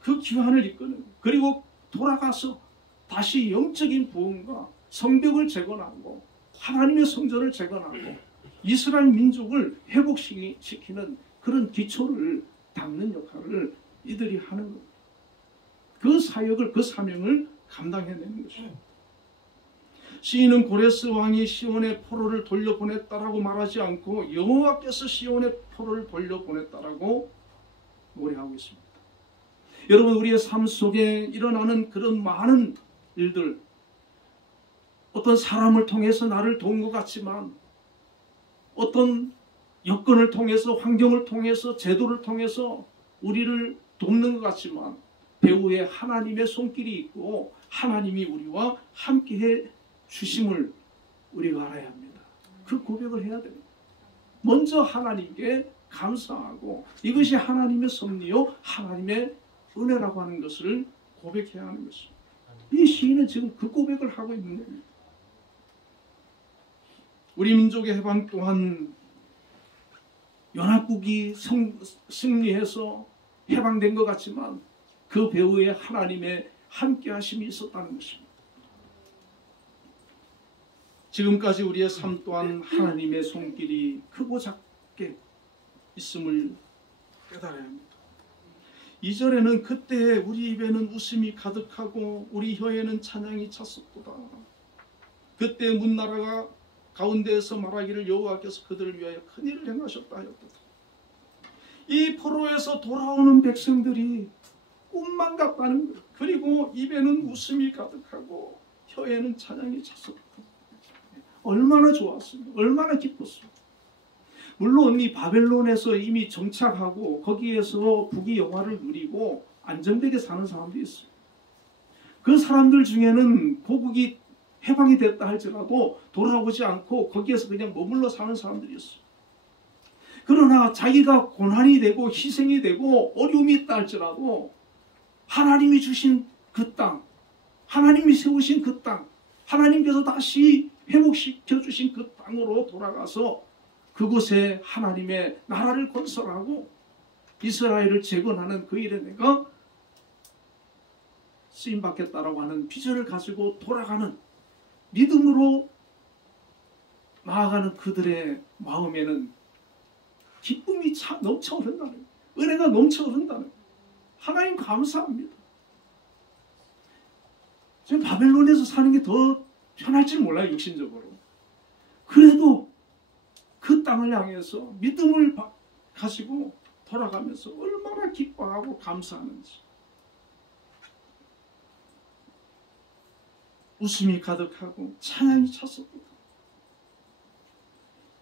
그 기환을 이끄는, 그리고 돌아가서 다시 영적인 부흥과 성벽을 재건하고 하나님의 성전을 재건하고 이스라엘 민족을 회복시키는 그런 기초를 닦는 역할을 이들이 하는 겁니다. 그 사역을, 그 사명을 감당해내는 것입니다. 시인은 고레스 왕이 시온의 포로를 돌려보냈다라고 말하지 않고 여호와께서 시온의 포로를 돌려보냈다라고 노래하고 있습니다. 여러분, 우리의 삶 속에 일어나는 그런 많은 일들, 어떤 사람을 통해서 나를 도운 것 같지만 어떤 여건을 통해서, 환경을 통해서, 제도를 통해서 우리를 돕는 것 같지만 배후에 하나님의 손길이 있고 하나님이 우리와 함께해 주심을 우리가 알아야 합니다. 그 고백을 해야 됩니다. 먼저 하나님께 감사하고 이것이 하나님의 섭리요 하나님의 은혜라고 하는 것을 고백해야 하는 것입니다. 이 시인은 지금 그 고백을 하고 있는 겁니다. 우리 민족의 해방 또한 연합국이 승리해서 해방된 것 같지만 그 배후에 하나님의 함께하심이 있었다는 것입니다. 지금까지 우리의 삶 또한 하나님의 손길이 크고 작게 있음을 깨달아야 합니다. 2절에는 그때 우리 입에는 웃음이 가득하고 우리 혀에는 찬양이 찼었도다. 그때 문나라가 가운데에서 말하기를 여호와께서 그들을 위하여 큰일을 행하셨다 하였도다. 이 포로에서 돌아오는 백성들이 꿈만 같다는 것, 그리고 입에는 웃음이 가득하고 혀에는 찬양이 찼었다. 얼마나 좋았습니까? 얼마나 기뻤습니까? 물론 이 바벨론에서 이미 정착하고 거기에서 부귀 영화를 누리고 안정되게 사는 사람도 있어요. 그 사람들 중에는 고국이 해방이 됐다 할지라도 돌아오지 않고 거기에서 그냥 머물러 사는 사람들이 있어요. 그러나 자기가 고난이 되고 희생이 되고 어려움이 있다 할지라도 하나님이 주신 그 땅, 하나님이 세우신 그 땅, 하나님께서 다시 회복시켜 주신 그 땅으로 돌아가서 그곳에 하나님의 나라를 건설하고 이스라엘을 재건하는 그 일에 내가 쓰임받겠다라고 하는 비전을 가지고 돌아가는 믿음으로 나아가는 그들의 마음에는 기쁨이 넘쳐 흐른다는 거예요. 은혜가 넘쳐 흐른다는 거예요. 하나님 감사합니다. 지금 바벨론에서 사는 게 더 편할지 몰라요, 육신적으로. 그래도 그 땅을 향해서 믿음을 가지고 돌아가면서 얼마나 기뻐하고 감사하는지. 웃음이 가득하고 찬양이 찼었다.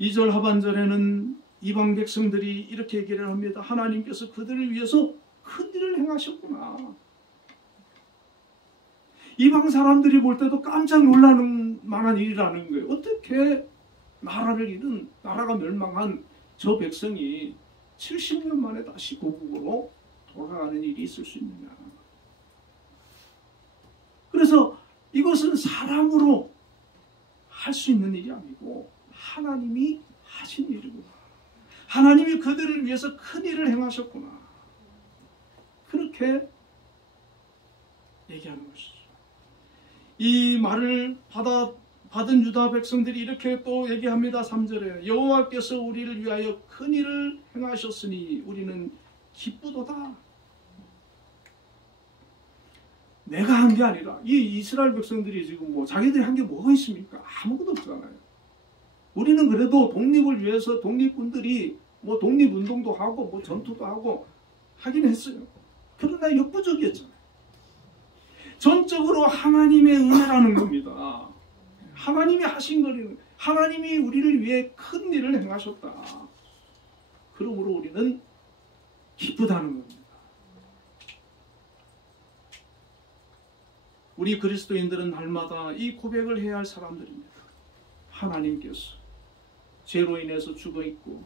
2절 하반절에는 이방 백성들이 이렇게 얘기를 합니다. 하나님께서 그들을 위해서 큰 일을 행하셨구나. 이방 사람들이 볼 때도 깜짝 놀라는 만한 일이라는 거예요. 어떻게 나라를 잃은, 나라가 멸망한 저 백성이 70년 만에 다시 고국으로 돌아가는 일이 있을 수 있느냐. 그래서 이것은 사람으로 할 수 있는 일이 아니고 하나님이 하신 일이구나. 하나님이 그들을 위해서 큰 일을 행하셨구나. 그렇게 얘기하는 것이죠. 이 말을 받은 유다 백성들이 이렇게 또 얘기합니다. 3절에 여호와께서 우리를 위하여 큰 일을 행하셨으니 우리는 기쁘도다. 내가 한 게 아니라 이 이스라엘 백성들이 지금 뭐 자기들이 한 게 뭐가 있습니까? 아무것도 없잖아요. 우리는 그래도 독립을 위해서 독립군들이 뭐 독립운동도 하고 뭐 전투도 하고 하긴 했어요. 그러나 역부족이었잖아요. 전적으로 하나님의 은혜라는 겁니다. 하나님이 하신 거는 하나님이 우리를 위해 큰 일을 행하셨다. 그러므로 우리는 기쁘다는 겁니다. 우리 그리스도인들은 날마다 이 고백을 해야 할 사람들입니다. 하나님께서 죄로 인해서 죽어 있고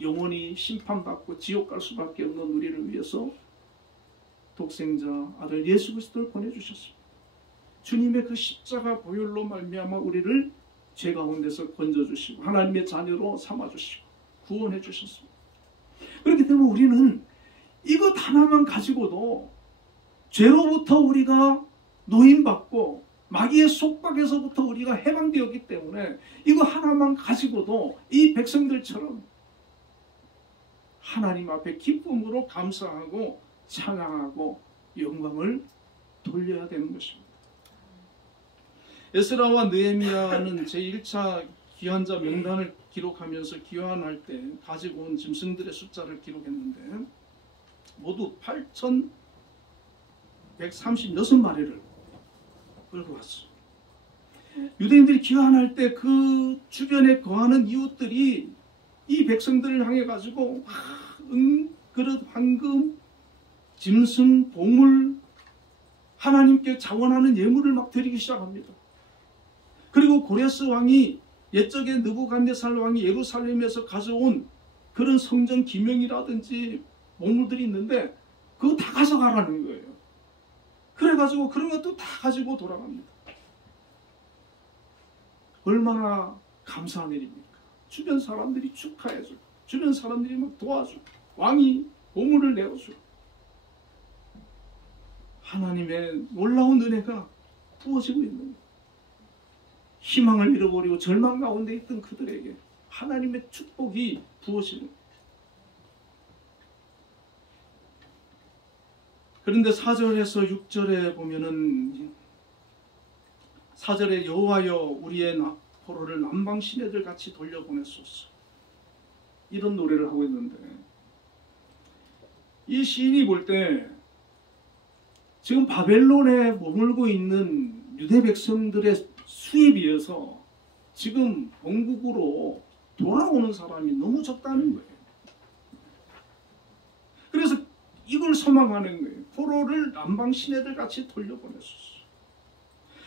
영원히 심판받고 지옥 갈 수밖에 없는 우리를 위해서 독생자 아들 예수 그리스도를 보내주셨습니다. 주님의 그 십자가 보혈로 말미암아 우리를 죄 가운데서 건져주시고 하나님의 자녀로 삼아주시고 구원해 주셨습니다. 그렇기 때문에 우리는 이것 하나만 가지고도 죄로부터 우리가 노임받고 마귀의 속박에서부터 우리가 해방되었기 때문에 이거 하나만 가지고도 이 백성들처럼 하나님 앞에 기쁨으로 감사하고 찬양하고 영광을 돌려야 되는 것입니다. 에스라와 느헤미야는 제1차 귀환자 명단을 기록하면서 귀환할 때 가지고 온 짐승들의 숫자를 기록했는데 모두 8,136마리를 끌고 왔어요. 유대인들이 귀환할 때 그 주변에 거하는 이웃들이 이 백성들을 향해 가지고 그릇, 황금, 짐승, 보물, 하나님께 자원하는 예물을 막 드리기 시작합니다. 그리고 고레스 왕이 옛적에 느부갓네살 왕이 예루살렘에서 가져온 그런 성전 기명이라든지 보물들이 있는데 그거 다 가져가라는 거예요. 그래가지고 그런 것도 다 가지고 돌아갑니다. 얼마나 감사한 일입니까? 주변 사람들이 축하해주고 주변 사람들이 막 도와주고 왕이 보물을 내어주고 하나님의 놀라운 은혜가 부어지고 있는 거예요. 희망을 잃어버리고 절망 가운데 있던 그들에게 하나님의 축복이 부어지는 거예요. 그런데 4절에서 6절에 보면은 4절에 여호와여 우리의 포로를 남방 시내들 같이 돌려보냈소서 이런 노래를 하고 있는데 이 시인이 볼 때 지금 바벨론에 머물고 있는 유대 백성들의 수에 비해서 지금 본국으로 돌아오는 사람이 너무 적다는 거예요. 그래서 이걸 소망하는 거예요. 포로를 남방 시내들 같이 돌려보냈소서.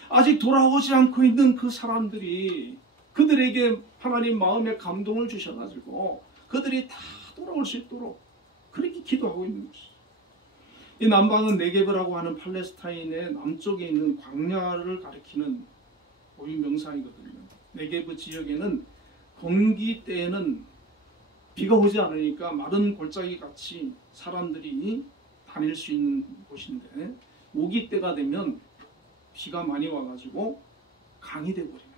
아직 돌아오지 않고 있는 그 사람들이 그들에게 하나님 마음에 감동을 주셔가지고 그들이 다 돌아올 수 있도록 그렇게 기도하고 있는 것이죠. 이 남방은 네게브라고 하는 팔레스타인의 남쪽에 있는 광야를 가리키는 고유 명사이거든요. 네게브 지역에는 건기 때에는 비가 오지 않으니까 마른 골짜기 같이 사람들이 다닐 수 있는 곳인데 우기 때가 되면 비가 많이 와가지고 강이 돼버리는 거예요.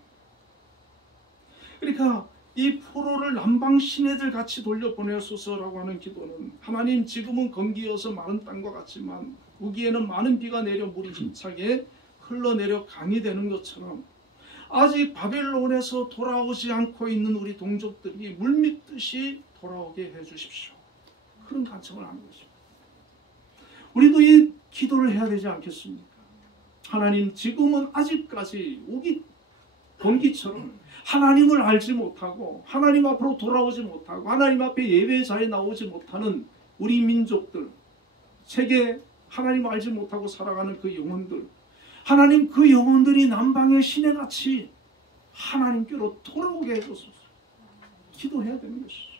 그러니까 이 포로를 남방 시내들 같이 돌려보내소서라고 하는 기도는 하나님 지금은 건기여서 마른 땅과 같지만 우기에는 많은 비가 내려 물이 힘차게 흘러내려 강이 되는 것처럼 아직 바벨론에서 돌아오지 않고 있는 우리 동족들이 물밀듯이 돌아오게 해주십시오. 그런 간청을 하는 것입니다. 우리도 이 기도를 해야 되지 않겠습니까? 하나님 지금은 아직까지 우기 건기처럼 하나님을 알지 못하고 하나님 앞으로 돌아오지 못하고 하나님 앞에 예배자에 나오지 못하는 우리 민족들, 세계 하나님을 알지 못하고 살아가는 그 영혼들, 하나님 그 영혼들이 남방의 시내같이 하나님께로 돌아오게 해주소서. 기도해야 되는 것이죠.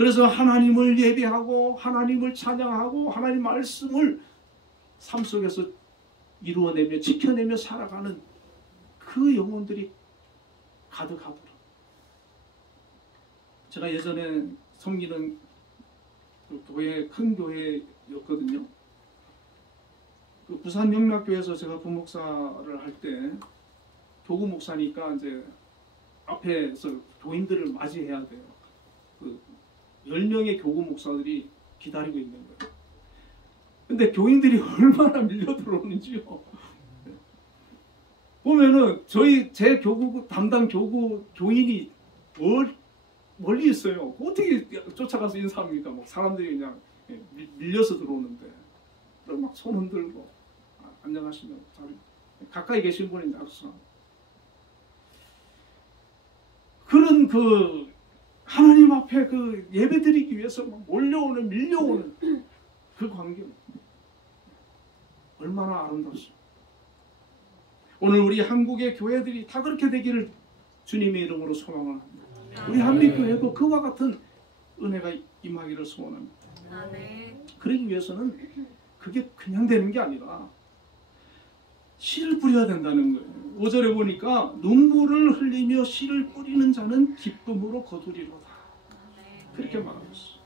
그래서 하나님을 예배하고 하나님을 찬양하고 하나님 말씀을 삶 속에서 이루어내며 지켜내며 살아가는 그 영혼들이 가득하더라. 제가 예전에 섬기는 교회, 큰 교회였거든요. 그 부산 영락교회에서 제가 부목사를 할 때 교구 목사니까 이제 앞에서 교인들을 맞이해야 돼요. 그 10명의 교구 목사들이 기다리고 있는 거예요. 근데 교인들이 얼마나 밀려 들어오는지요. 보면은 제 교구 담당 교구 교인이 멀리 있어요. 어떻게 쫓아가서 인사합니까? 막 사람들이 그냥 밀려서 들어오는데 막 손 흔들고 안녕하십니까? 가까이 계신 분이 악수하고 그런 그 하나님 앞에 그 예배드리기 위해서 막 몰려오는 밀려오는 그 광경 얼마나 아름답습니까? 오늘 우리 한국의 교회들이 다 그렇게 되기를 주님의 이름으로 소망을 합니다. 우리 한빛교회도 그와 같은 은혜가 임하기를 소원합니다. 그러기 위해서는 그게 그냥 되는 게 아니라 씨를 뿌려야 된다는 거예요. 5절에 보니까 눈물을 흘리며 씨를 뿌리는 자는 기쁨으로 거두리로다. 그렇게 말하고 있어요.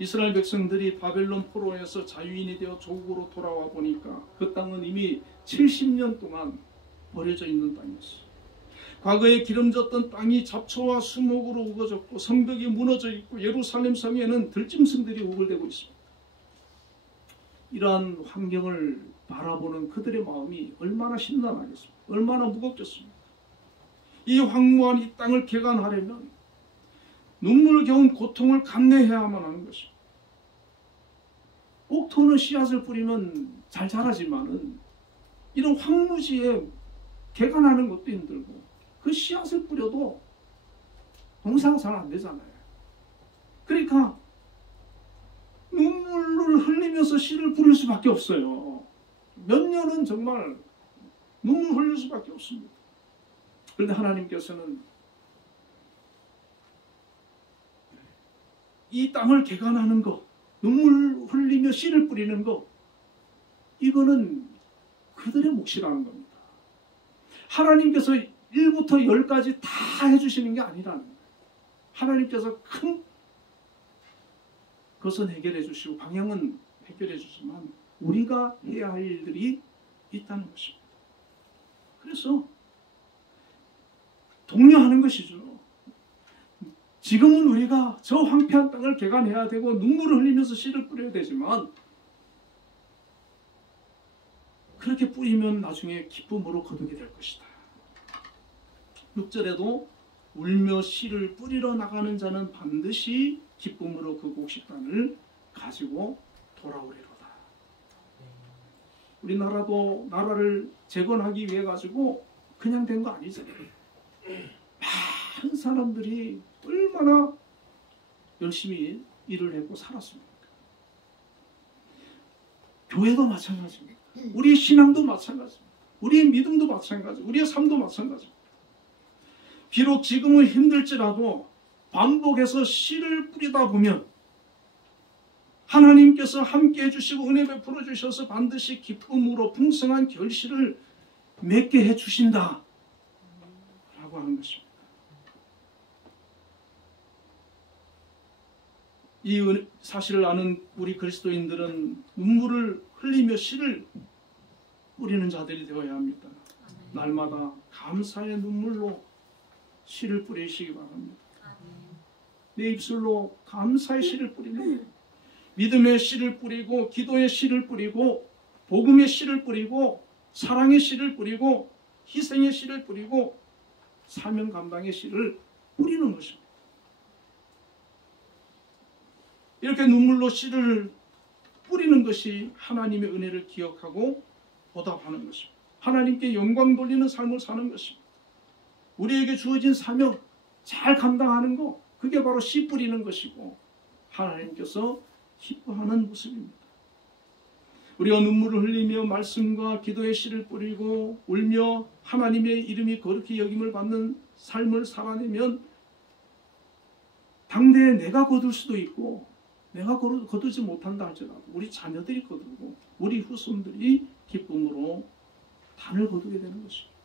이스라엘 백성들이 바벨론 포로에서 자유인이 되어 조국으로 돌아와 보니까 그 땅은 이미 70년 동안 버려져 있는 땅이었어요. 과거에 기름졌던 땅이 잡초와 수목으로 우거졌고 성벽이 무너져 있고 예루살렘 성에는 들짐승들이 우글대고 있습니다. 이러한 환경을 바라보는 그들의 마음이 얼마나 심란하겠습니까? 얼마나 무겁겠습니까? 이 황무한 이 땅을 개간하려면 눈물겨운 고통을 감내해야만 하는 것입니다. 옥토는 씨앗을 뿌리면 잘 자라지만은 이런 황무지에 개간하는 것도 힘들고 그 씨앗을 뿌려도 농사가 잘 안 되잖아요. 그러니까 눈물을 흘리면서 씨를 뿌릴 수밖에 없어요. 몇 년은 정말 눈물 흘릴 수밖에 없습니다. 그런데 하나님께서는 이 땅을 개간하는 것, 눈물 흘리며 씨를 뿌리는 것, 이거는 그들의 몫이라는 겁니다. 하나님께서 1부터 10까지 다 해주시는 게 아니라는 거예요. 하나님께서 큰 것은 해결해 주시고 방향은 해결해 주지만 우리가 해야 할 일들이 있다는 것입니다. 그래서 독려하는 것이죠. 지금은 우리가 저 황폐한 땅을 개간해야 되고 눈물을 흘리면서 씨를 뿌려야 되지만 그렇게 뿌리면 나중에 기쁨으로 거두게 될 것이다. 6절에도 울며 씨를 뿌리러 나가는 자는 반드시 기쁨으로 그 곡식단을 가지고 돌아오리로다. 우리나라도 나라를 재건하기 위해 가지고 그냥 된 거 아니잖아요. 많은 사람들이 얼마나 열심히 일을 했고 살았습니까? 교회도 마찬가지입니다. 우리의 신앙도 마찬가지입니다. 우리의 믿음도 마찬가지입니다. 우리의 삶도 마찬가지입니다. 비록 지금은 힘들지라도 반복해서 씨를 뿌리다 보면 하나님께서 함께 해주시고 은혜 베풀어 주셔서 반드시 기쁨으로 풍성한 결실을 맺게 해주신다 라고 하는 것입니다. 이 사실을 아는 우리 그리스도인들은 눈물을 흘리며 씨를 뿌리는 자들이 되어야 합니다. 날마다 감사의 눈물로 씨를 뿌리시기 바랍니다. 내 입술로 감사의 씨를 뿌리는 믿음의 씨를 뿌리고 기도의 씨를 뿌리고 복음의 씨를 뿌리고 사랑의 씨를 뿌리고 희생의 씨를 뿌리고 사명 감당의 씨를 뿌리는 것입니다. 이렇게 눈물로 씨를 뿌리는 것이 하나님의 은혜를 기억하고 보답하는 것입니다. 하나님께 영광 돌리는 삶을 사는 것입니다. 우리에게 주어진 사명 잘 감당하는 것, 그게 바로 씨 뿌리는 것이고 하나님께서 기뻐하는 모습입니다. 우리가 눈물을 흘리며 말씀과 기도의 씨를 뿌리고 울며 하나님의 이름이 거룩히 여김을 받는 삶을 살아내면 당대에 내가 거둘 수도 있고 내가 거두지 못한다 할지라도 우리 자녀들이 거두고 우리 후손들이 기쁨으로 단을 거두게 되는 것입니다.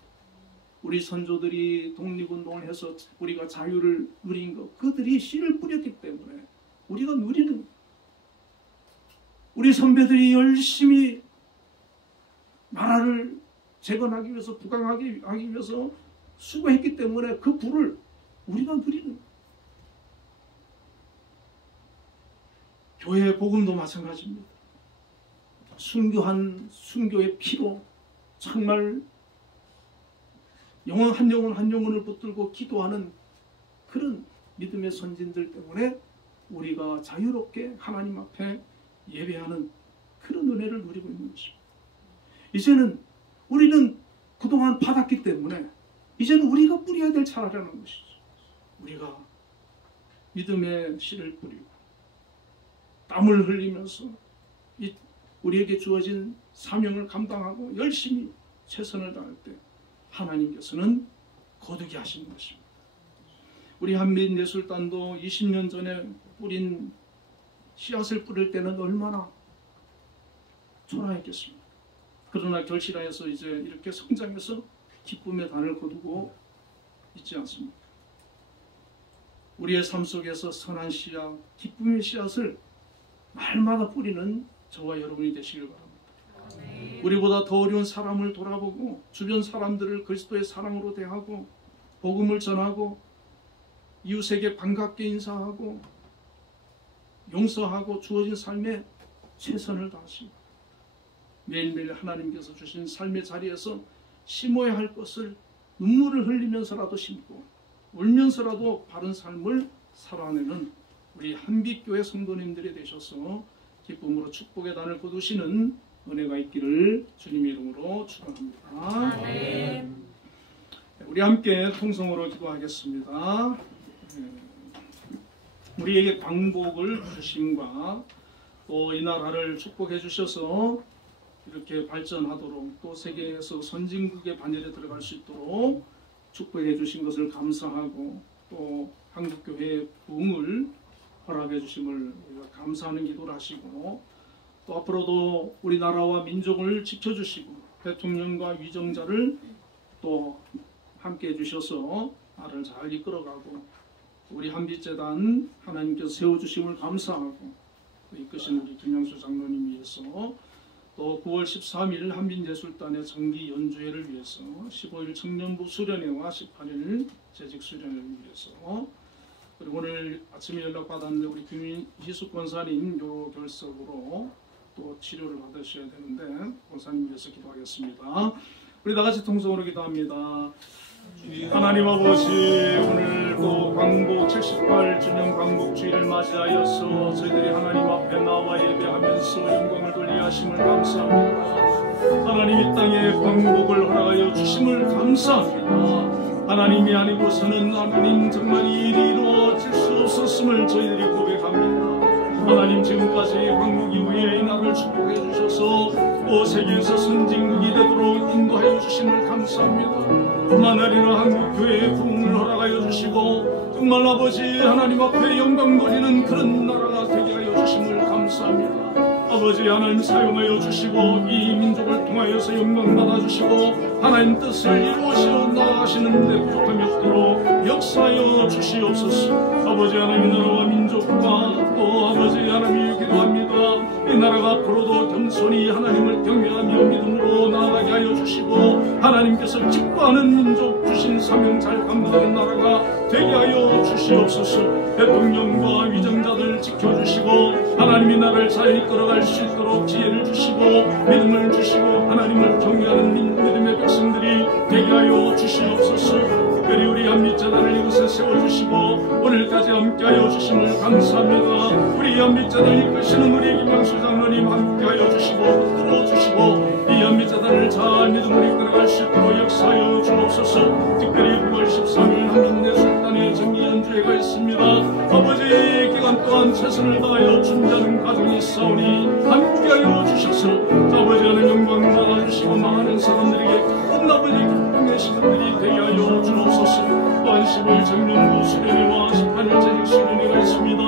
우리 선조들이 독립운동을 해서 우리가 자유를 누린 것, 그들이 씨를 뿌렸기 때문에 우리가 누리는, 우리 선배들이 열심히 나라를 재건하기 위해서, 부강하기 위해서 수고했기 때문에 그 부를 우리가 누리는, 교회 복음도 마찬가지입니다. 순교의 피로 정말 영혼 한 영혼을 붙들고 기도하는 그런 믿음의 선진들 때문에 우리가 자유롭게 하나님 앞에 예배하는 그런 은혜를 누리고 있는 것입니다. 이제는 우리는 그동안 받았기 때문에 이제는 우리가 뿌려야 될 차라라는 것이죠. 우리가 믿음의 씨를 뿌리고 땀을 흘리면서 우리에게 주어진 사명을 감당하고 열심히 최선을 다할 때 하나님께서는 거두게 하시는 것입니다. 우리 한민예술단도 20년 전에 뿌린 씨앗을 뿌릴 때는 얼마나 초라했겠습니까? 그러나 결실하여서 이제 이렇게 성장해서 기쁨의 단을 거두고 있지 않습니까? 우리의 삶 속에서 선한 씨앗, 기쁨의 씨앗을 날마다 뿌리는 저와 여러분이 되시길 바랍니다. 우리보다 더 어려운 사람을 돌아보고 주변 사람들을 그리스도의 사랑으로 대하고 복음을 전하고 이웃에게 반갑게 인사하고 용서하고 주어진 삶에 최선을 다하시고 매일매일 하나님께서 주신 삶의 자리에서 심어야 할 것을 눈물을 흘리면서라도 심고 울면서라도 바른 삶을 살아내는 우리 한빛교회 성도님들이 되셔서 기쁨으로 축복의 단을 거두시는 은혜가 있기를 주님의 이름으로 축원합니다. 아멘. 우리 함께 통성으로 기도하겠습니다. 우리에게 광복을 주심과 또 이 나라를 축복해 주셔서 이렇게 발전하도록 또 세계에서 선진국의 반열에 들어갈 수 있도록 축복해 주신 것을 감사하고 또 한국교회의 부흥을 허락해 주심을 우리가 감사하는 기도를 하시고 또 앞으로도 우리나라와 민족을 지켜주시고 대통령과 위정자를 또 함께 해주셔서 나를 잘 이끌어가고 우리 한빛재단 하나님께서 세워주심을 감사하고 이끄신 우리 김영수 장로님 위해서 또 9월 13일 한빛예술단의 정기 연주회를 위해서 15일 청년부 수련회와 18일 재직 수련회를 위해서 그리고 오늘 아침에 연락받았는데 우리 김희숙 권사님 요 결석으로 또 치료를 받으셔야 되는데 권사님 위해서 기도하겠습니다. 우리 다같이 통성으로 기도합니다. 하나님 아버지, 오늘 또 광복 78주년 광복주의를 맞이하여서 저희들이 하나님 앞에 나와 예배하면서 영광을 돌리게 하심을 감사합니다. 하나님 이 땅에 광복을 허락하여 주심을 감사합니다. 하나님이 아니고서는 하나님 정말 이 일이 이루어질 수 없었음을 저희들이 고백합니다. 하나님 지금까지 광복 이후에 이 나라를 축복해 주셔서 또 세계에서 선진국이 되도록 인도하여 주심을 감사합니다. 뿐만 아니라 한국교회의 부흥을 허락하여 주시고 정말 아버지 하나님 앞에 영광 돌리는 그런 나라가 되게 하여 주심을 감사합니다. 아버지 하나님 사용하여 주시고 이 민족을 통하여서 영광 받아주시고 하나님 뜻을 이루어시어 나아가시는 데 부족함이 없도록 역사하여 주시옵소서. 아버지 하나님 나라와 민족과 또 아버지 하나님이 기도합니다. 이 나라가 앞으로도 겸손히 하나님을 경외하며 믿음으로 나아가게 하여 주시고 하나님께서 기뻐하는 민족 주신 사명 잘 감당하는 나라가 되게 하여 주시옵소서. 대통령과 위정자들 지켜주시고 하나님이 나라를 잘 이끌어갈 수 있도록 지혜를 주시고 믿음을 주시고 하나님을 경외하는 믿음의 백성들이 되게 하여 주시옵소서. 특별히 우리 한빛재단을 이곳에 세워주시고 오늘까지 함께하여 주심을 감사합니다. 우리 한빛재단을 이끄시는 우리 김영수 장로님 함께하여 주시고 풀어주시고 이 한빛재단을 잘 믿음으로 이끌어갈 수 있도록 역사하여 주옵소서. 특별히 9월 13일 한빛예술단의 정기연주회가 있습니다. 아버지 기간 동안 최선을 다하여 준비하는 가정이 있사오니 함께하여 주셔서 아버지 하는 영광 받아주시고 많은 사람들에게 큰 아버지 기쁨의 시간들이 되게 하여 주옵소서. 또 지난 10월 정년부 수련회와 18일째 육신은혜가 있습니다.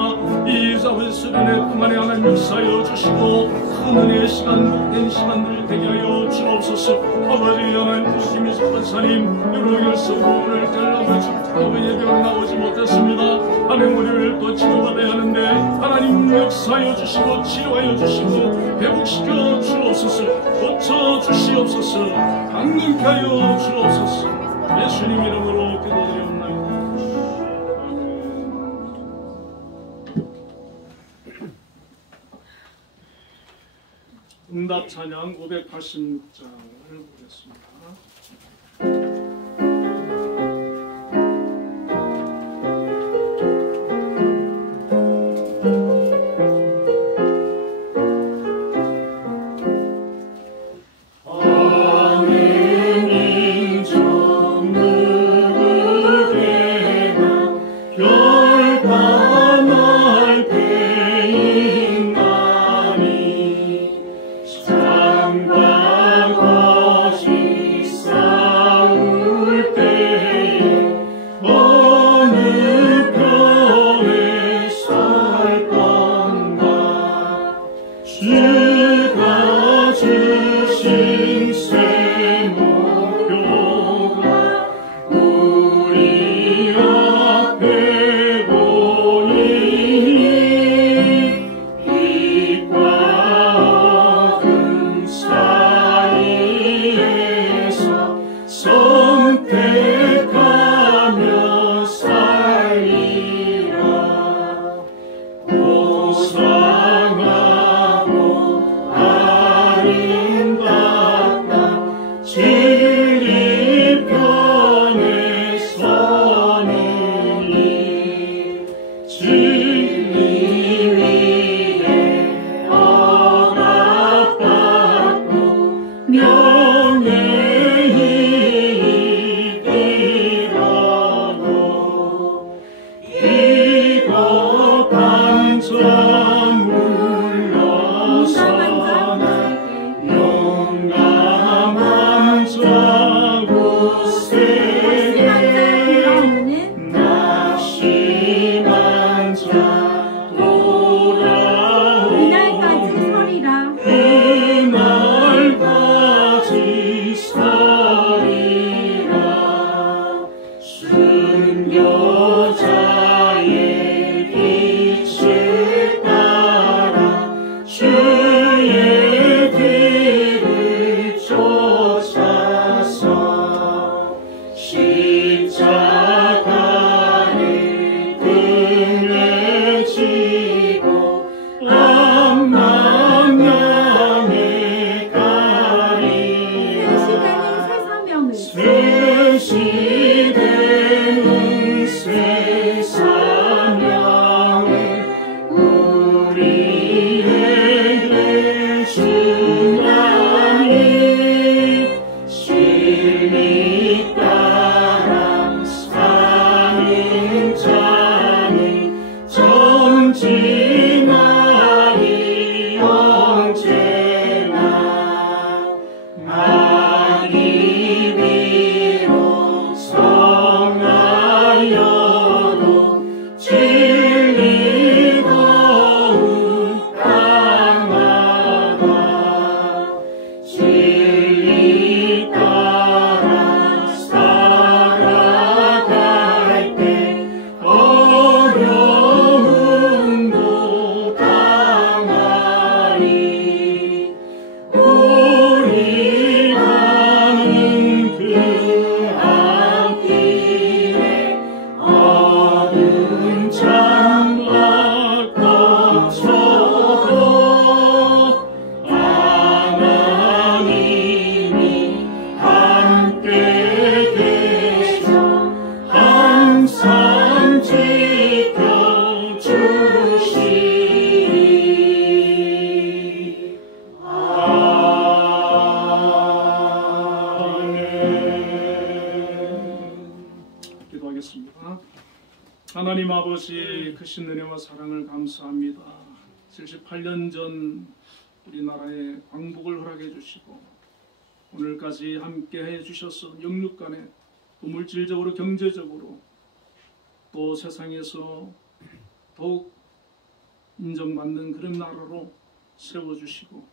이 자회 수련회 동안에 하나님 역사하여 주시고 큰 은혜의 시간, 복된 시간들을 되게 하여 주옵소서. 아버지 하나님 부심이 석판사님 여러 결석을 잘라서 출타하고 예배를 나오지 못했습니다. 하나님 우리를 또 치료받아야 하는데 하나님 역사하여 주시고 치료하여 주시고 회복시켜 주옵소서. 고쳐 주시옵소서. 강건케 하여 주옵소서. 예수님 이름으로 기도드리옵나이다. 응답 찬양 586장을 보겠습니다. 하나님 아버지 크신 은혜와 사랑을 감사합니다. 78년 전 우리나라에 광복을 허락해 주시고 오늘까지 함께 해 주셔서 영육간에 또 물질적으로 경제적으로 또 세상에서 더욱 인정받는 그런 나라로 세워주시고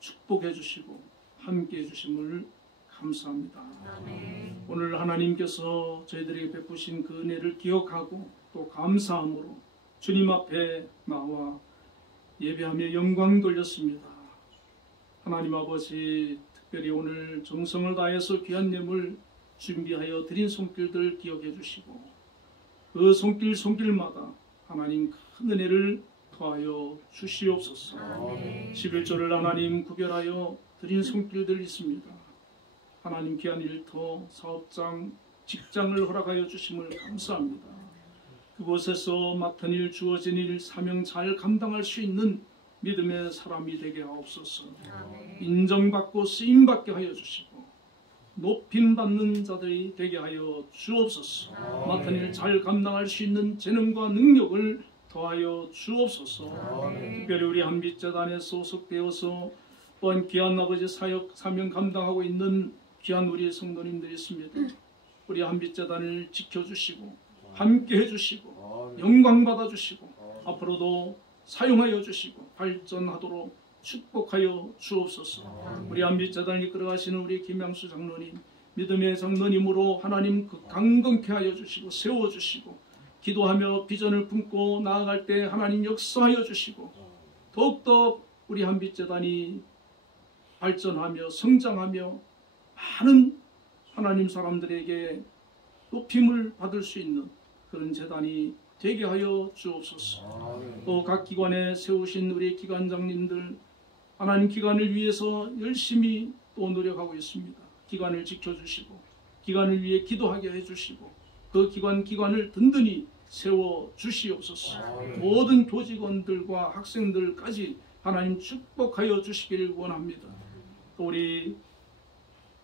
축복해 주시고 함께 해주심을 감사합니다. 아멘. 오늘 하나님께서 저희들에게 베푸신 그 은혜를 기억하고 또 감사함으로 주님 앞에 나와 예배하며 영광 돌렸습니다. 하나님 아버지, 특별히 오늘 정성을 다해서 귀한 예물 준비하여 드린 손길들 기억해 주시고 그 손길마다 하나님 큰 은혜를 더하여 주시옵소서. 아멘. 11조를 하나님 구별하여 드린 손길들 있습니다. 하나님 귀한 일터, 사업장, 직장을 허락하여 주심을 감사합니다. 그곳에서 맡은 일, 주어진 일, 사명 잘 감당할 수 있는 믿음의 사람이 되게 하옵소서. 아멘. 인정받고 쓰임받게 하여 주시고 높임받는 자들이 되게 하여 주옵소서. 맡은 일 잘 감당할 수 있는 재능과 능력을 더하여 주옵소서. 특별히 우리 한빛재단에 소속되어서 또한 귀한 아버지 사역 사명 감당하고 있는 귀한 우리 성도님들이 있습니다. 우리 한빛재단을 지켜주시고 함께 해주시고 영광 받아주시고 앞으로도 사용하여 주시고 발전하도록 축복하여 주옵소서. 우리 한빛재단을 이끌어가시는 우리 김양수 장로님, 믿음의 장로님으로 하나님 그 강건케 하여 주시고 세워주시고 기도하며 비전을 품고 나아갈 때 하나님 역사하여 주시고 더욱더 우리 한빛재단이 발전하며 성장하며 많은 하나님 사람들에게 높임을 받을 수 있는 그런 재단이 되게 하여 주옵소서. 또 각 기관에 세우신 우리 기관장님들 하나님 기관을 위해서 열심히 또 노력하고 있습니다. 기관을 지켜주시고 기관을 위해 기도하게 해주시고 그 기관을 든든히 세워주시옵소서. 모든 교직원들과 학생들까지 하나님 축복하여 주시기를 원합니다. 또 우리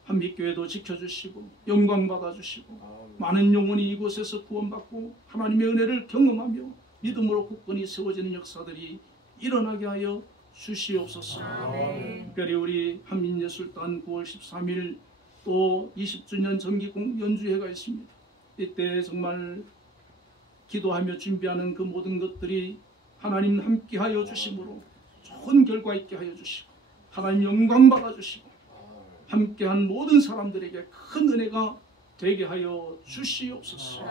한빛교회도 지켜주시고 영광 받아주시고 많은 영혼이 이곳에서 구원받고 하나님의 은혜를 경험하며 믿음으로 굳건히 세워지는 역사들이 일어나게 하여 주시옵소서. 특별히 우리 한민예술단 9월 13일 또 20주년 정기 연주회가 있습니다. 이때 정말 기도하며 준비하는 그 모든 것들이 하나님 함께하여 주심으로 좋은 결과 있게 하여 주시고 하나님 영광 받아주시고 함께한 모든 사람들에게 큰 은혜가 되게 하여 주시옵소서.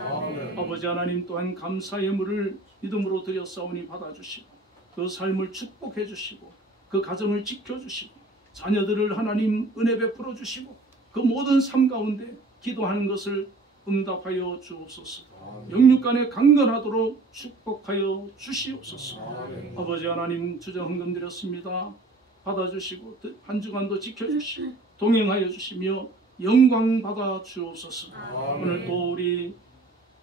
아버지 하나님 또한 감사의 예물을 믿음으로 드렸사오니 받아주시고 그 삶을 축복해 주시고 그 가정을 지켜주시고 자녀들을 하나님 은혜 베풀어 주시고 그 모든 삶 가운데 기도하는 것을 응답하여 주옵소서. 영육간에 강건하도록 축복하여 주시옵소서. 아버지 하나님 주정 헌금 드렸습니다. 받아주시고 한 주간도 지켜주시고 동행하여 주시며 영광 받아 주옵소서. 오늘 또 우리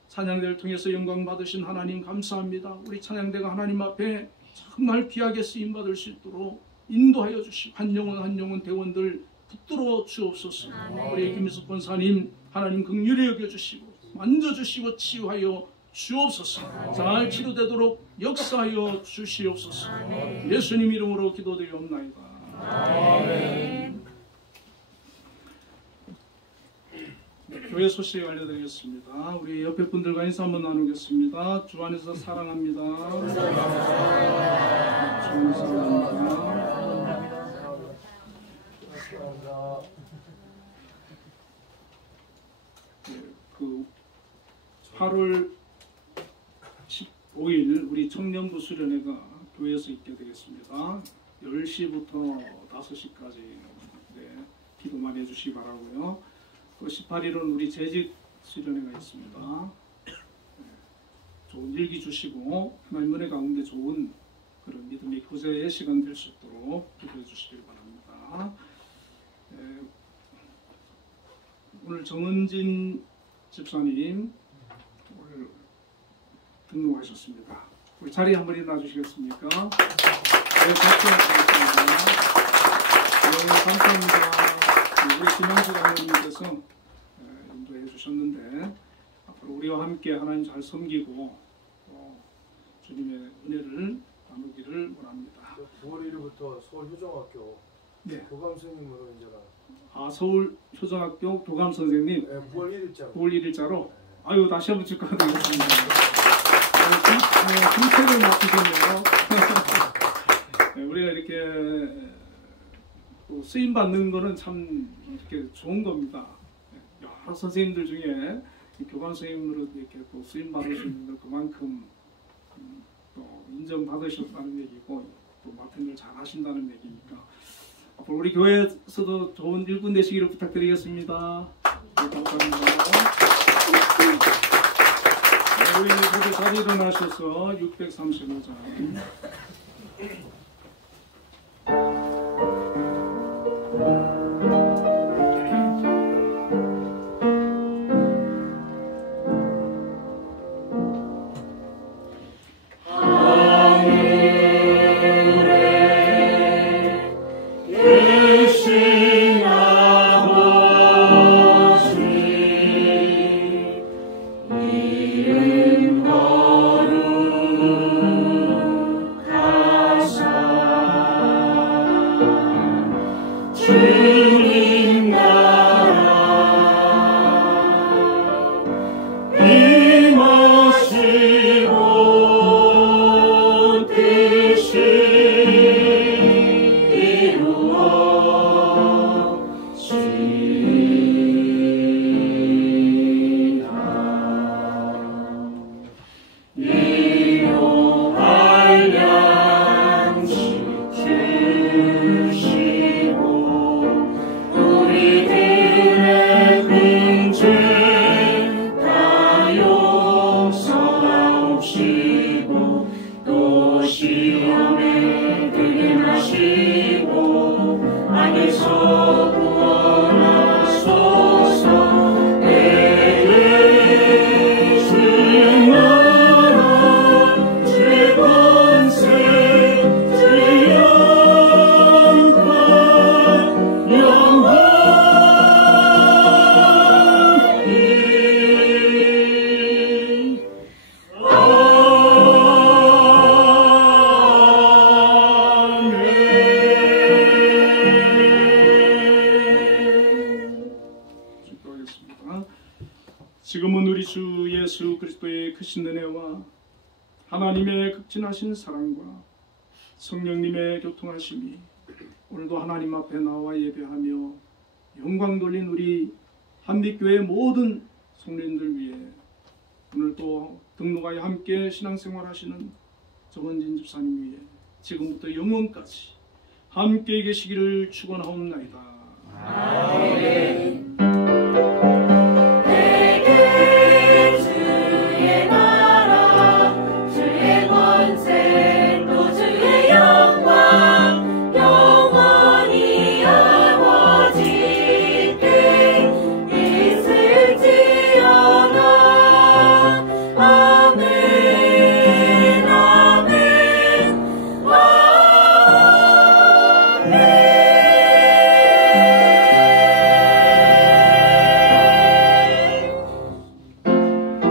찬양대를 통해서 영광 받으신 하나님 감사합니다. 우리 찬양대가 하나님 앞에 정말 귀하게 쓰임 받을 수 있도록 인도하여 주시고 한 영혼 대원들 붙들어 주옵소서. 우리 김희숙 권사님 하나님 긍휼히 여겨주시고 만져주시고 치유하여 주옵소서. 잘 치료되도록 역사하여 주시옵소서. 예수님 이름으로 기도드리옵나이다. 아멘. 교회 소식 알려드리겠습니다. 우리 옆에 분들과 인사 한번 나누겠습니다. 주 안에서 사랑합니다. 주 안에서 사랑합니다. 그 8월 15일 우리 청년부 수련회가 교회에서 있게 되겠습니다. 10시부터 5시까지 기도 많이 해주시기 바라고요. 그 18일은 우리 재직 수련회가 있습니다. 좋은 일기 주시고 하나님 은혜 가운데 좋은 그런 믿음의 교제의 시간 될 수 있도록 기도해 주시길 바랍니다. 오늘 정은진 집사님 오늘 등록하셨습니다. 우리 자리에 한번 일어나 주시겠습니까? 네, 박수 드리겠습니다. 네, 감사합니다. 우리 김양수 장로님께서 인도해 주셨는데 앞으로 우리와 함께 하나님 잘 섬기고 주님의 은혜를 나누기를 원합니다. 9월 1일부터 서울효정학교 네. 교감 선생님으로 인제가 서울 효정학교 교감 선생님 9월 1일자로 9월 1일자로 아유, 다시 한번 축하드리겠습니다. 김책을 맡으셨네요. 네, 우리가 이렇게 또 쓰임 받는 거는 참 이렇게 좋은 겁니다. 여러 선생님들 중에 교관 선생님으로 이렇게 또 쓰임 받으시는 걸 그만큼 또 인정받으셨다는 얘기고 또 맡은 일 잘 하신다는 얘기니까 앞으로 우리 교회에서도 좋은 일꾼 되시기를 부탁드리겠습니다. 네, 감사합니다. 네, 우리 모두 자리 일어나셔서 635장. 지금은 우리 주 예수 그리스도의 크신 은혜와 하나님의 극진하신 사랑과 성령님의 교통하심이 오늘도 하나님 앞에 나와 예배하며 영광 돌린 우리 한빛교회 모든 성도님들 위해 오늘도 등록하여 함께 신앙생활 하시는 정원진 집사님 위해 지금부터 영원까지 함께 계시기를 축원하옵나이다. 아멘.